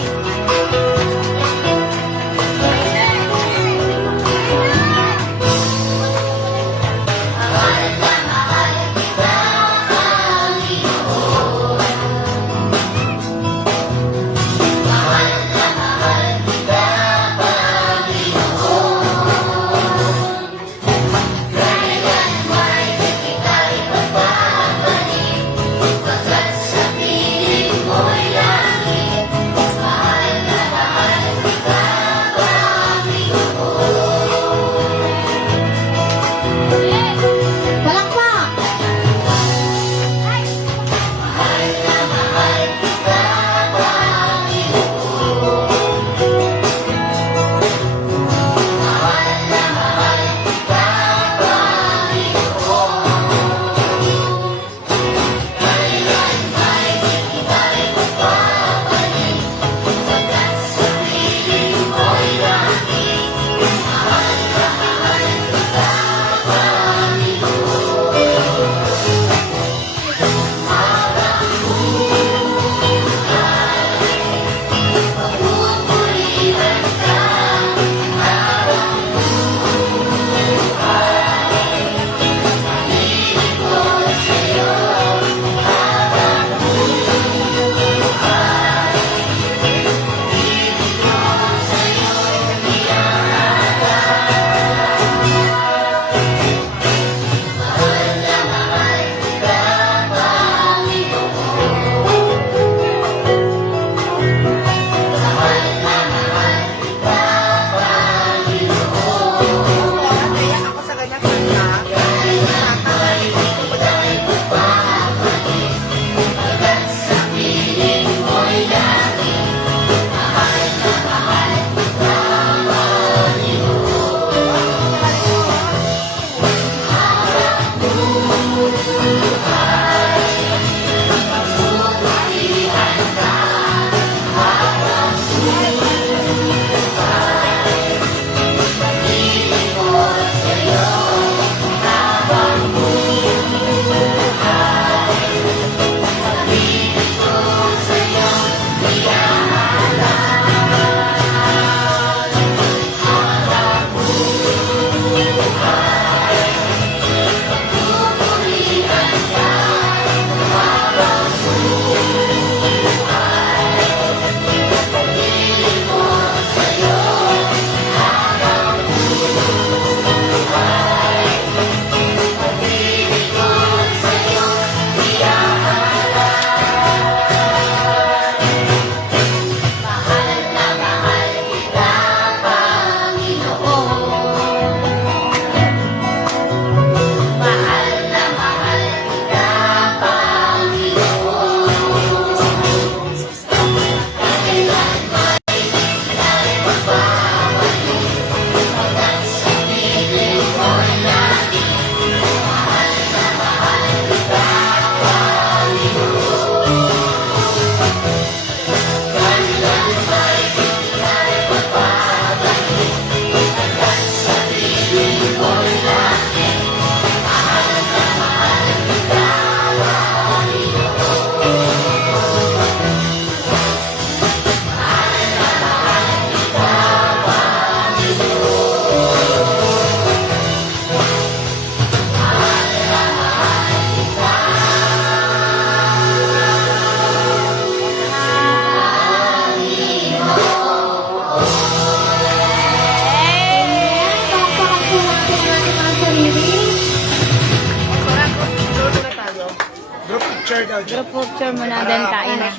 Group picture muna, then kain na.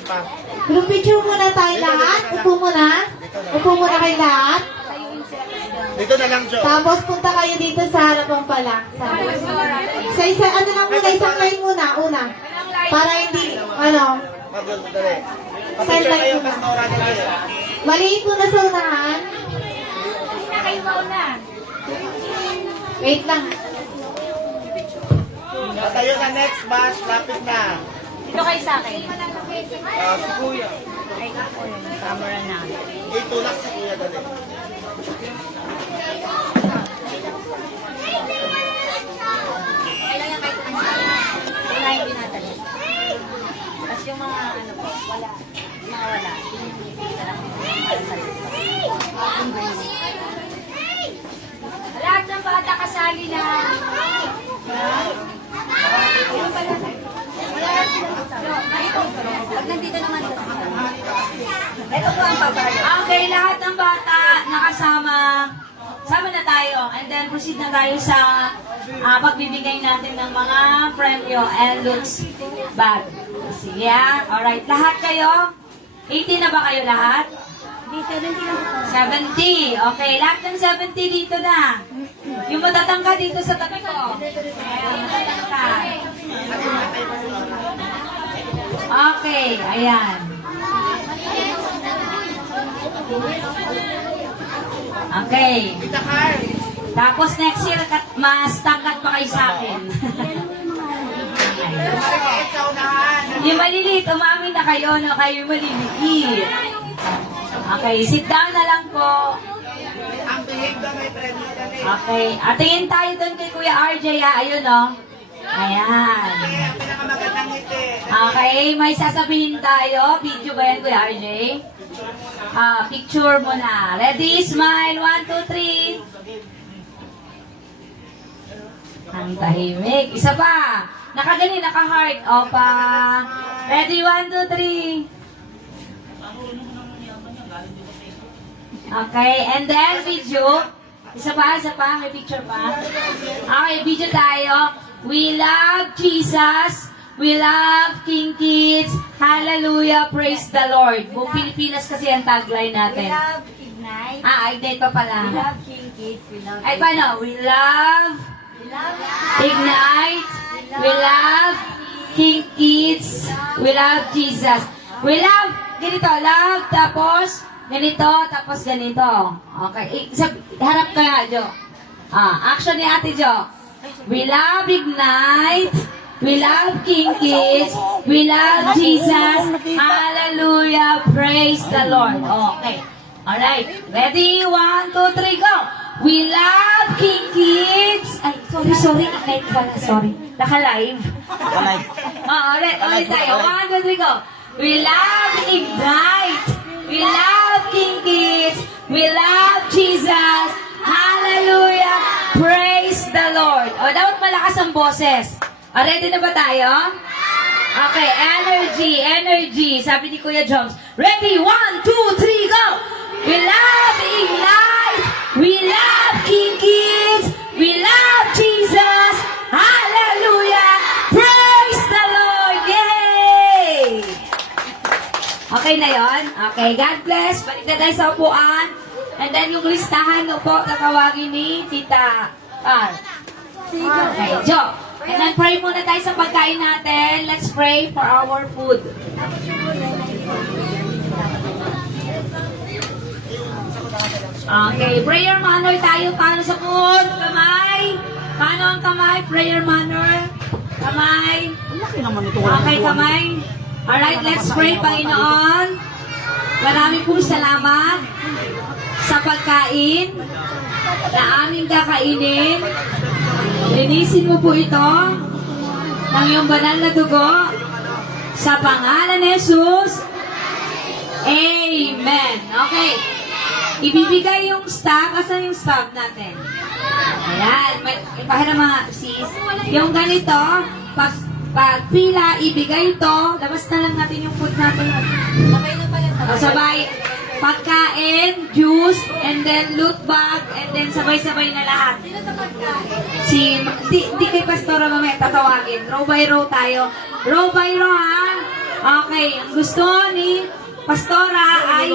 Group picture muna tayo lahat. Upo muna. Upo muna kayo lahat. Dito na lang, Jo. Tapos punta kayo dito sa harapan pala. Sa isa, ano lang muna, isang line muna, una. Para hindi, ano, Dali. Saan Papicture lang kayo, yun? Pastora nila. maliit muna sa unahan. Kayo mauna. Wait lang. Tayo na next batch, lapit na. Dito kayo sa akin. Si Kuya. Ay, ako yun. Camera na. Itulak si Kuya dali. Wala yung binatali. Tapos yung mga ano po, wala. Yung mga wala. Lahat ng bata kasali na. Pag nandito naman sa ito po ang papayo. Okay, lahat ng bata nakasama. Sama na tayo. And then proceed na tayo sa pagbibigay natin ng mga premyo and looks bag. Sige, alright. Lahat kayo? 18 na ba kayo lahat? 70. Okay, lahat ng 70 dito na. Yung matatangka dito sa tabi ko. Ayan, matatangka. Okay, ayan. Okay. Tapos next year, mas tangkat pa kayo sa akin. Yung maliliit, umamin na kayo, no? Kayo yung maliliit. Okay, sit down na lang po. Ang bihig daw may premyo dali. Okay, tingin tayo doon kay Kuya RJ, ayun, no? Ayan. Ang pinakamagandang ngiti. Okay, may sasabihin tayo. Video ba yan, Kuya RJ? Picture mo na. Ready, smile, 1, 2, 3. Ang tahimik. Isa pa. Nakagani, naka-heart. Opa. Ready, 1, 2, 3. Okay, and then video. Isa pa, may picture pa. Okay, video tayo. We love Jesus. We love King Kids. Hallelujah, praise the Lord. Buong Pilipinas kasi ang tagline natin. Love Ignite. Ignite pa pala. Love King Kids. We love Ay, paano? We love Ignite. We love King Kids. We love Jesus. We love, ganito, love, tapos, ganito, tapos ganito. Okay. Harap kaya, Jo. Action ni Ate Jo. We love Ignite. We love King Kids. We love Jesus. Hallelujah. Praise the Lord. Okay. Alright. Ready? 1, 2, 3, go. We love King Kids. Ay, sorry. Ignite pala. Sorry. Naka-live. Ulit tayo. 1, 2, 3, go. We love Ignite. We love King Kids. We love Jesus. Hallelujah. Praise the Lord. O, dapat malakas ang boses. Ready na ba tayo? Okay, energy. Sabi ni Kuya Joms. Ready? 1, 2, 3, go! We love Ignite. We love King Kids. We love Jesus. Hallelujah. Praise the Lord. Yay! Okay na yon? Okay, God bless. Balik na tayo sa upuan. And then yung listahan no po, tatawagin ni Tita Carl. Okay, Jo. And then pray muna tayo sa pagkain natin. Let's pray for our food. Okay, prayer manner tayo. Paano sa food? Kamay. Paano ang kamay? Prayer manner. Kamay. Okay, kamay. Alright, let's pray, Panginoon. Marami pong salamat sa pagkain na aming kakainin. Linisin mo po ito ng iyong banal na dugo sa pangalan ni Jesus. Amen. Okay. Ibibigay yung staff. Asan yung staff natin? Ayan. Ipahiram mga sis. Yung ganito, pag pila, ibigay ito. Labas na lang natin yung food natin. O, sabay. pagkain, juice, and then loot bag, and then sabay-sabay na lahat. Di kay Pastora mamaya tatawagin. Row by row tayo. Row by row, ha? Okay, ang gusto ni Pastora ay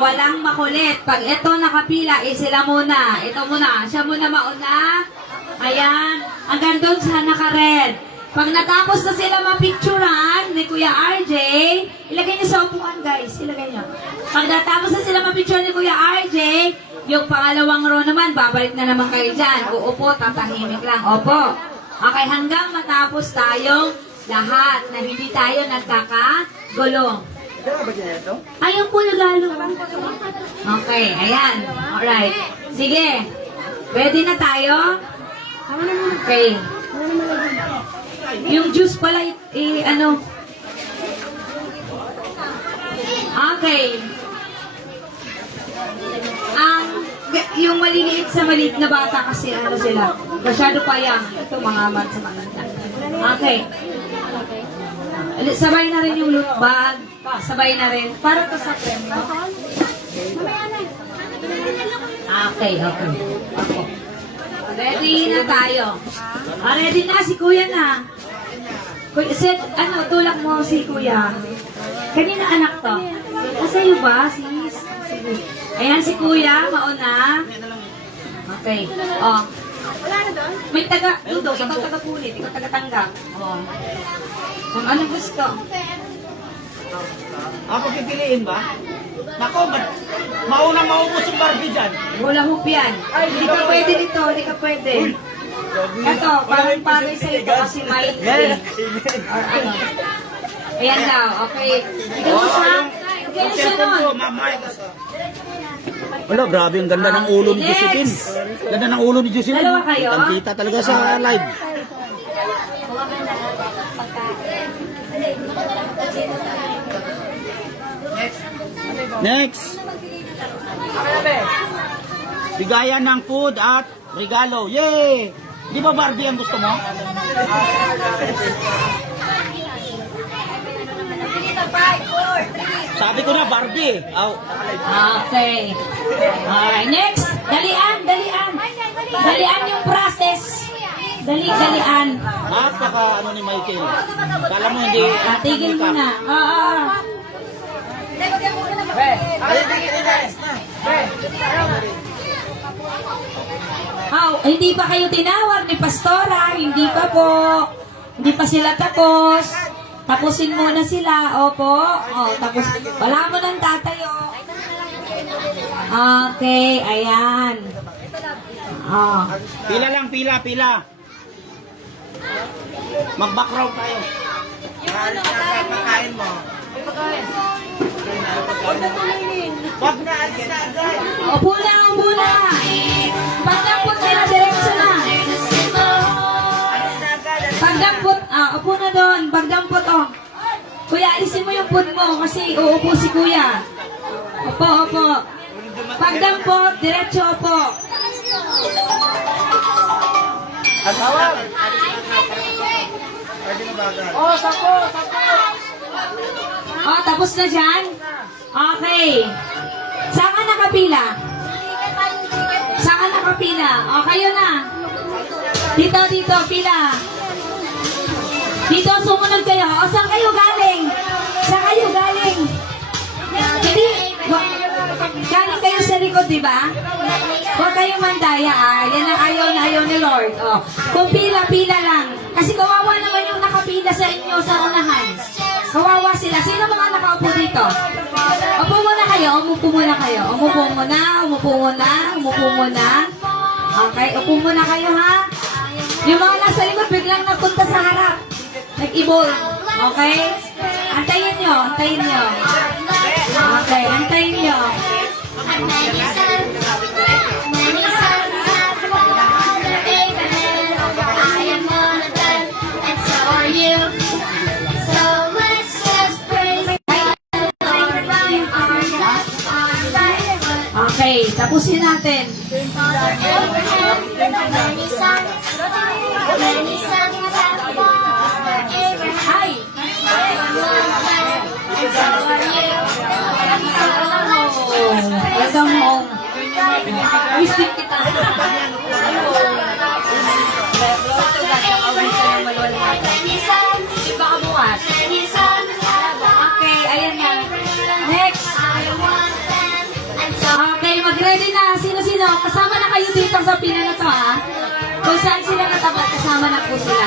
walang makulit. Pag ito nakapila, sila muna. Ito muna. Siya muna mauna. Ayan. Hanggang doon sa naka-red. Pag natapos na sila mapicturan ni Kuya RJ, ilagay niyo sa upuan, guys. Ilagay niyo. Pag natapos na sila mapicturan ni Kuya RJ, yung pangalawang row naman, babalik na naman kayo dyan. Uupo, tatahimik lang. Opo. Okay, hanggang matapos tayong lahat na hindi tayo nagkakagulo. Ayaw po nagalo. Okay, ayan. Alright. Sige. Ready na tayo? Okay. Yung juice pala, Okay. Yung maliliit sa maliit na bata kasi sila. Masyado pa yan. Ito mga mat sa maganda. Okay. Sabay na rin yung loot bag. Sabay na rin. Para to sa premyo. Okay. Ready na tayo. Ready na si Kuya na. Kuya, tulak mo si Kuya. Kanina anak to. Sa'yo ba? Sige. Ayan si Kuya, mauna. Okay. Oh. May Dudong, ikaw taga-pulit, ikaw taga-tanggap. Oh. Kung ano gusto. Ako pipiliin ba? Nako, maunang maubos yung Barbie dyan. Hula hoop yan. Hindi ka pwede dito, hindi ka pwede. Ito, parang bagay sa ito kasi may or ano. Ayan daw, okay. Sige mo siya. Okay na siya nun. Wala, grabe ang ganda ng ulo ni Josephine. Ganda ng ulo ni Josephine. Dalawa kayo? Kita talaga sa live. Next. Bigayan ng food at regalo. Yay! Di ba Barbie ang gusto mo? Sabi ko na Barbie. Okay. Alright, next. Dalian. Dalian yung process. Dalian. Napaka ni Michael. Kala mo hindi. Tigil mo na. Hindi pa kayo tinawag ni Pastora. Hindi pa po. Hindi pa sila tapos. Tapusin muna sila. Opo. Tapos wala mo nang tatayo. Okay, ayan. Pila lang, pila. Mag-background tayo. Pagkain mo. Wag na, alis na agad. Upo na. Pagdampot nila, diretso na. Pagdampot, upo na doon. Pagdampot, Kuya, alisin mo yung food mo kasi uupo si Kuya. Opo. Pagdampot, diretso upo. Tapos na dyan? Okay. Saan ka nakapila? Kayo na. Dito, pila. Dito, sumunod kayo. Saan kayo galing? Hindi. Galing kayo sa likod, di ba? Huwag kayong mandaya, Yan ang ayaw ni Lord. Kung pila lang. Kasi kawawa naman yung nakapila sa inyo sa unahan. Kawawa sila. Sino mga nakaupo dito? Umupo muna kayo. Okay, upo muna kayo, ha? Yung mga nasa likod, biglang napunta sa harap. Nag-ibol. Okay? Antayin nyo. Okay, antayin nyo. Many sons have Father Abraham. I am one of them, and so are you. So let's just praise God. Okay, tapusin natin. Father Abraham, many sons have Father Abraham. Ay! I am one of them, and so are you. Welcome home. Miss din kita. Di ba ka bukas? Okay, ayan na. Next. Okay, mag-ready na. Sino-sino? Kasama na kayo dito sa pila na to, ha? Kung saan sila natapat, kasama na po sila.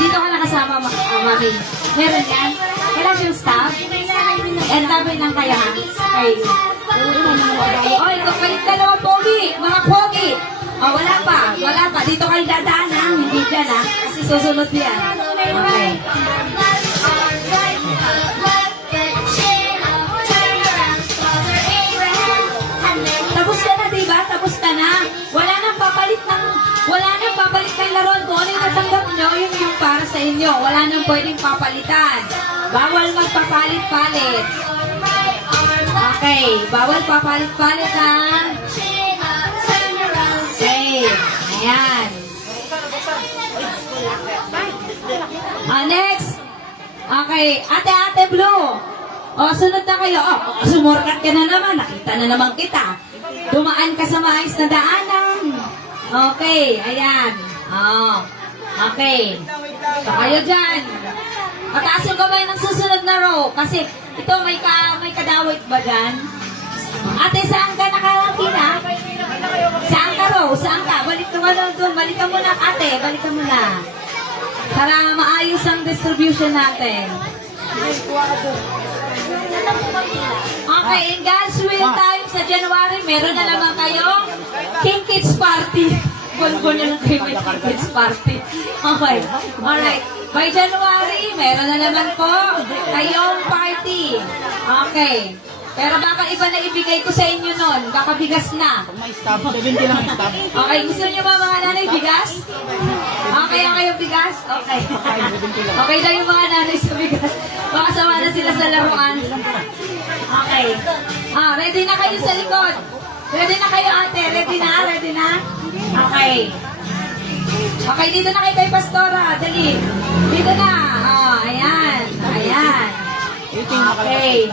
Dito ka na kasama, mami. Meron yan? Kailan yung staff? And tabi lang kayo, ha? Okay. Oy, kapalit ka naman, pogi. Mga pogi. Oh, wala pa. Dito kayo dadaan, ha? Hindi dyan, ha? Kasi susunod yan. Okay. Tapos ka na, diba? Tapos ka na. Wala nang papalit ng laruan. Kung ano yung natanggap nyo, yun yung para sa inyo. Wala nang pwedeng papalitan. Bawal magpapalit-palit. Okay, bawal papalit-palit, ha? Okay, ayan. Next. Okay, ate Blue. O, sunod na kayo. O, sumorkat ka na naman. Nakita na naman kita. Dumaan ka sa maayos na daanan. Okay, ayan. O, okay. So, kayo dyan. Pataas yung kamay ng susunod na row. Kasi, ito, may kadawit ba dyan? Ate, saan ka nakakita? Saan ka row? Saan ka? Balik ka muna doon. Balik ka muna, ate. Balik ka muna. Para maayos ang distribution natin. Okay, in God's will time sa January, meron na naman kayong King Kids Party. Bulbul na lang kayo may King Kids Party. Okay, alright. By January, meron na naman po kayong party. Okay. Pero baka iba na ibigay ko sa inyo nun. Baka bigas na. May staff, 70 lang ang staff. Okay, gusto niyo ba mga nanay bigas? Okay yung bigas? Okay. Okay daw yung mga nanay sa bigas. Baka sama na sila sa laruan. Okay. Ready na kayo sa likod. Ready na kayo, ate. Ready na? Okay. Okay, dito na kayo kay Pastora. Dali. Dito na. Ayan. Okay.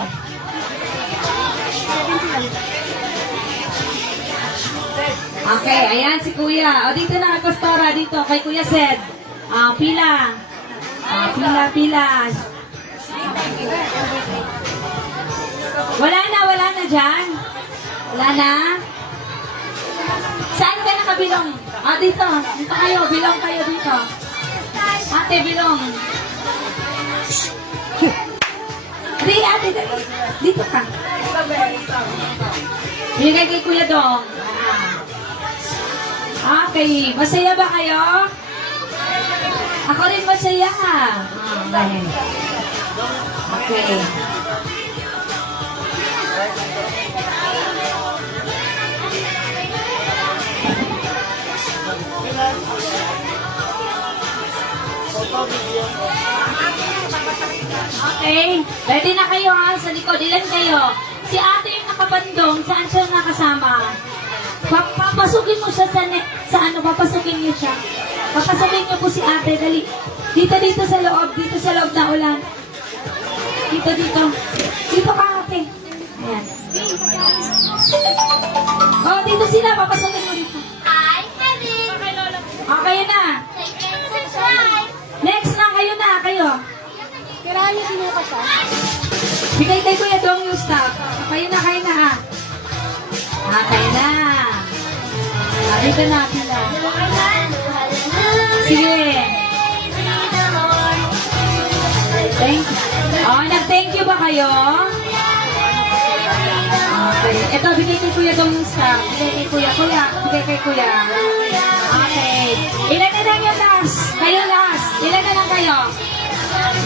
Okay, ayan si Kuya. O, dito na kay Pastora, dito kay Kuya Sed. Pila. Pila. Wala na dyan? Wala na? Saan ka nakabilong? Dito. Dito kayo. Bilong kayo dito. Ate, bilong. Ate, dito ka. Bigay kay Kuya Dong. Okay. Masaya ba kayo? Ako rin masaya. Okay. Okay. Ready na kayo, ha? Sa likod. Ilan kayo? Si ate yung nakabandong. Saan siya nakasama? Papasukin mo siya papasukin niyo siya. Papasukin niyo po si ate. Dali. Dito sa loob. Dito sa loob na ulan. Dito. Dito ka, ate. Ayan. Oh, dito sila. Papasukin mo dito. Okay na. Next na. Kayo. Kirayo din mo ka siya. Bigay kay Kuya Dong yung staff. Kayo na, ha. Kayo na. Dito na sila. Sige. Nag-thank you ba kayo? Okay. Ito, bigay kay Kuya Dong yung staff. Bigay kay Kuya. Okay. Ilan na lang yung last? Kayo last. Ilan na lang kayo?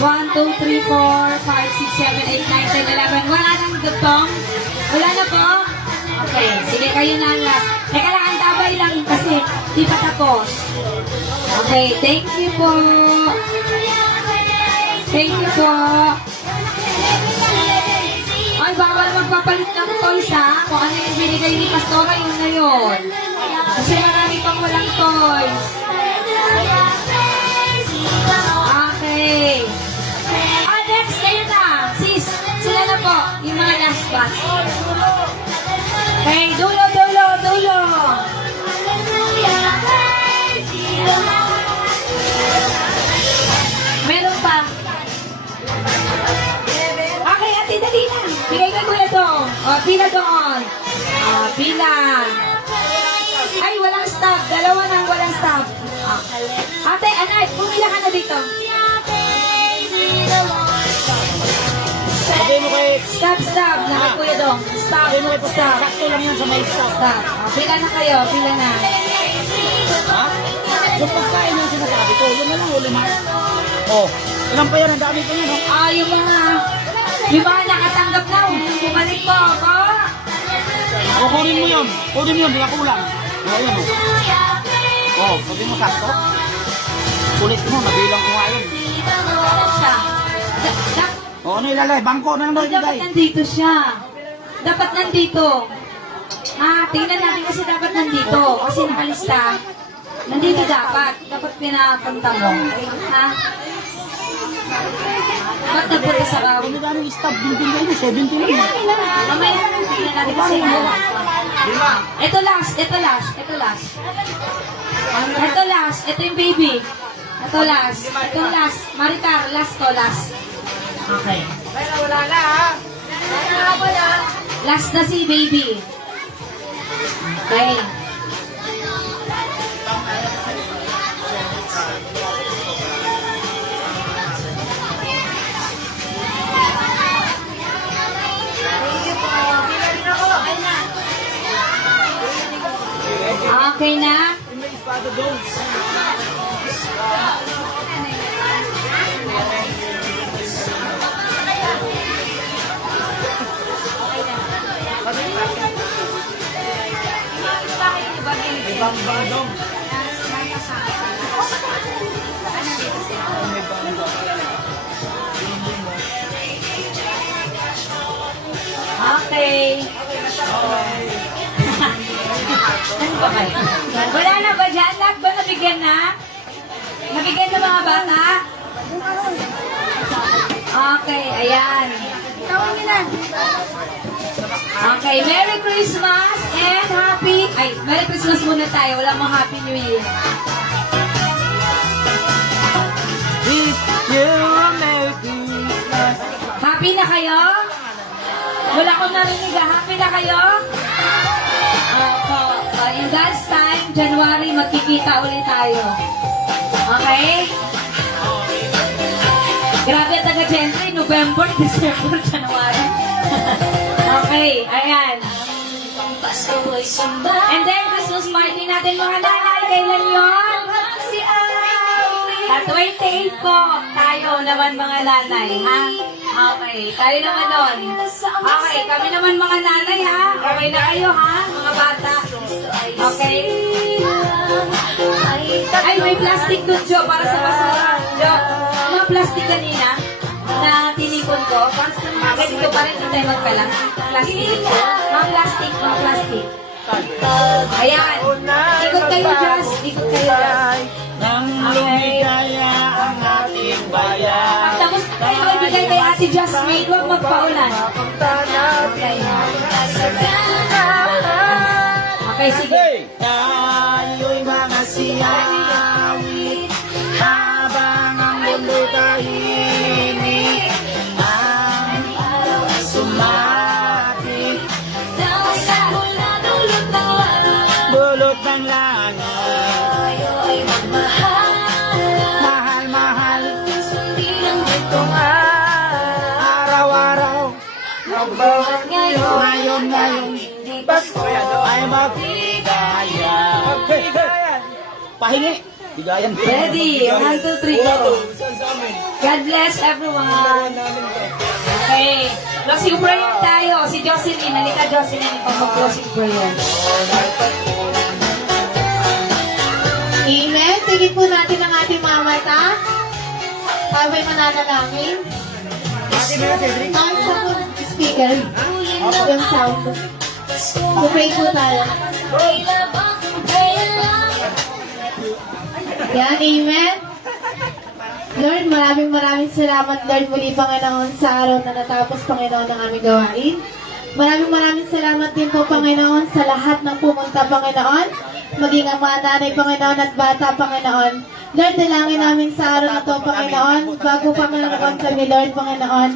1, 2, 3, 4, 5, 6, 7, 8, 9, 10, 11. Wala nang dutong? Wala na po? Okay, sige kayo na ang last. Teka lang, ang tabay lang kasi di pa tapos. Okay, thank you po. Ay, bawal magpapalit ng toys, ha? Kung ano yung binigay ni Pastora, yun na yun. Kasi marami pang walang toys. Okay. Next, kayo na. Sis, sila na po. Yung mga last batch. Okay, dulo, dulo, dulo. Hallelujah, praise the Lord. Meron pa. Okay, ate, dali na. Bigay kay Kuya Dong. O, pila doon. O, pila. Ay, walang stop. Dalawa nang walang stop. O. Ate, anak, pumila ka na dito. Praise the Lord. Sabi mo kay... Stop, stop. Na kay Kuya Dong. Stop, Sabi mo kay stop. sakto lang yan sa may stop. Stop. O, pila na kayo. Pila na. Ha? Yung pagkain yung sinasabi ko, yun na lang, uli ma. Oh, ilan pa yan? Ang dami pa yan, oh. Ah, yung mga nakatanggap na. Bumalik po ako. O, kunin mo yun. Kunin mo yun, di ako kulang. O, ayan, oh. Oh, sabi mo sakto. Kulit mo, nabilang ko nga yun. Siya. O, ano ilalay? Bangko na lang daw Dapat ibigay. nandito siya. Dapat nandito. Tingnan natin kasi dapat nandito. Kasi nakalista. Nandito dapat. Dapat pinapunta mo. Ha? Ba't nagpunta sa kaw? Ano daming stop? 20 lang yun, 70 lang yun. Mamaya na lang tingnan natin kasi ito last. Ito last. Ito last. Ito last. Ito yung baby. Ito last. Ito last. Maricar, last to last. Okay. Wala na, ha? Last na si baby. Okay. Okay na? Okay. Okay. Wala na ba dyan? Lahat ba nabigyan na? Nabigyan na mga bata? Okay, ayan. Okay, Merry Christmas and Happy... Ay, Merry Christmas muna tayo. Wala mo Happy New Year. Happy na kayo? Wala ko narinig. Happy na kayo? In God's time, January, magkikita ulit tayo. Okay? Grabe at taga-Gentry, November, December, January. Okay, ayan. And then, Christmas party natin mga nanay. Kailan yun? At 28 po, tayo naman mga nanay, ha? Okay, tayo naman nun. Okay, kami naman mga nanay, ha? Okay na kayo, ha? Mga bata. Okay? Ay, may plastic dun, Jo, para sa basura. Jo, mga plastic kanina na tinipon ko. Para sa mga ganito pa rin, hindi tayo magkalang. Plastic. Mga plastic, mga plastic. Ayan. Ikot kayo, Jazz. Ikot kayo, Jazz. Nang lumigaya ang ating bayan. Tapos kayo ibigay kay Ate Jasmine, huwag magpaulan. Okay. Okay, sige. Hey! Tayo'y mga siyawit habang ang mundo tahimik. Ang araw ay sumapit, bulot ng langit. Mahal, mahal, itong araw-araw. Magbawat ngayon, Pasko ay magbigaya. Pahingi. Bigayan. Ready? 1, 2, 3, go. God bless everyone. Okay. Closing prayer tayo. Si Jocelyn. Halika, Jocelyn. Ikaw mag-closing prayer. Amen. Tingin po natin ang ating mga mata. Tayo ba'y mananalangin? Ang sa speaker. Yung sound. Pupray po tayo. Yan, amen. Lord, maraming salamat, Lord, muli, Panginoon, sa araw na natapos, Panginoon, ng aming gawain. Maraming salamat din po, Panginoon, sa lahat ng pumunta, Panginoon. Maging ang mga nanay, Panginoon, at bata, Panginoon. Lord, dalangin namin sa araw na to, Panginoon. Bago Panginoon kami, Lord, Panginoon.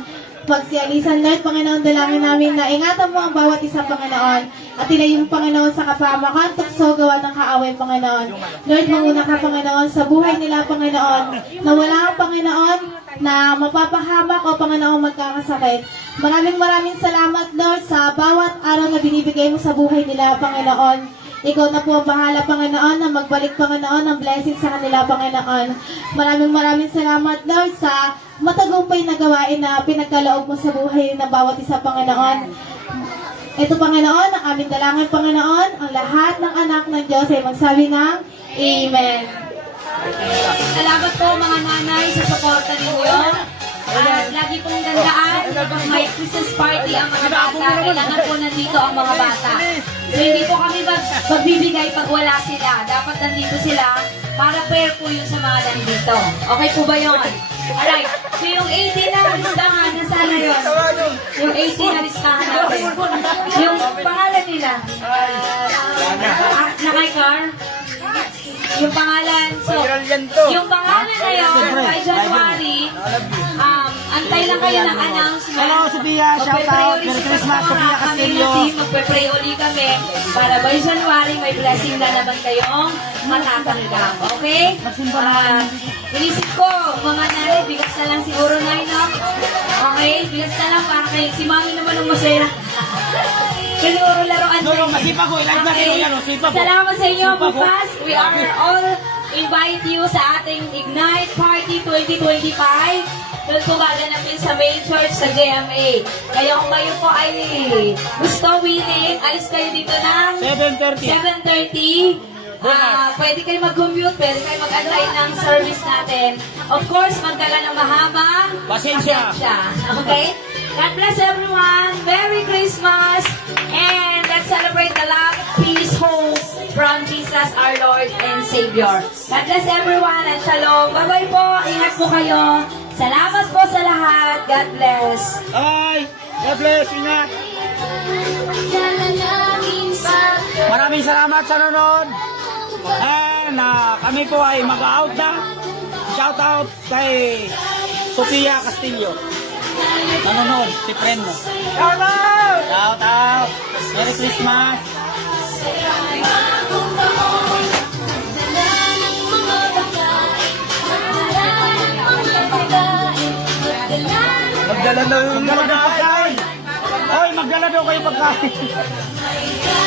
Pagsialisan, Lord, Panginoon, dalangin namin na ingatan mo ang bawat isa, Panginoon. At ilayin mo, Panginoon, sa kapamakan, tukso, gawa ng kaaway, Panginoon. Lord, manguna ka, Panginoon, sa buhay nila, Panginoon. Na wala ang Panginoon na mapapahamak o Panginoon magkakasakit. Maraming salamat, Lord, sa bawat araw na binibigay mo sa buhay nila, Panginoon. Ikaw na po ang bahala, Panginoon, na magbalik, Panginoon, ng blessing sa kanila, Panginoon. Maraming salamat, Lord, sa matagumpay na gawain na pinagkaloob mo sa buhay ng bawat isa, Panginoon. Ito, Panginoon, ang aming dalangin, Panginoon, ang lahat ng anak ng Diyos ay magsabi ng Amen. Salamat po mga nanay sa suporta ninyo. At lagi pong tandaan, kapag may Christmas party ang mga bata, kailangan po nandito ang mga bata. So hindi po kami magbibigay pag wala sila. Dapat nandito sila para fair po yun sa mga nandito. Okay po ba yun? Alright, so yung 18 na listahan, nasaan na yun? Yung 18 na listahan natin. Yung pangalan nila, nakay-car? Yung pangalan, so, yung pangalan na yun, by January, antay lang kayo ng announcement. Hello, Sophia. Shout out. Merry Christmas, Sophia Castillo. Magpe-pray uli kami para by January may blessing na naman kayong matatanggap. Okay? Inisip ko, mga nanay, bigas na lang siguro na no? Okay? Bigas na lang para kayo. Si mami naman ang masaya. Siguro laruan No, masipag ko. Ilag natin ko yan. Masipag ko. Salamat sa inyo, bukas. We are all invite you sa ating Ignite Party 2025. Doon po gaganapin sa main church sa GMA. Kaya kung kayo po ay gusto willing, alis kayo dito ng 7:30. Pwede kayo mag-commute, pwede kayo mag-antay ng service natin. Of course, magdala ng mahabang Pasensya. Okay? God bless everyone. Merry Christmas. And let's celebrate the love, peace, hope from Jesus our Lord and Savior. God bless everyone and shalom. Bye-bye po. Ingat po kayo. Salamat po sa lahat. God bless. Bye. God bless. Ingat. Maraming salamat sa nanonood. And kami po ay mag-out na. Shout out kay Sophia Castillo. Nanonood, si friend mo. Shout out! Shout out! Merry Christmas! Magdala ng pagkain! Hoy, magdala daw kayo pagkain!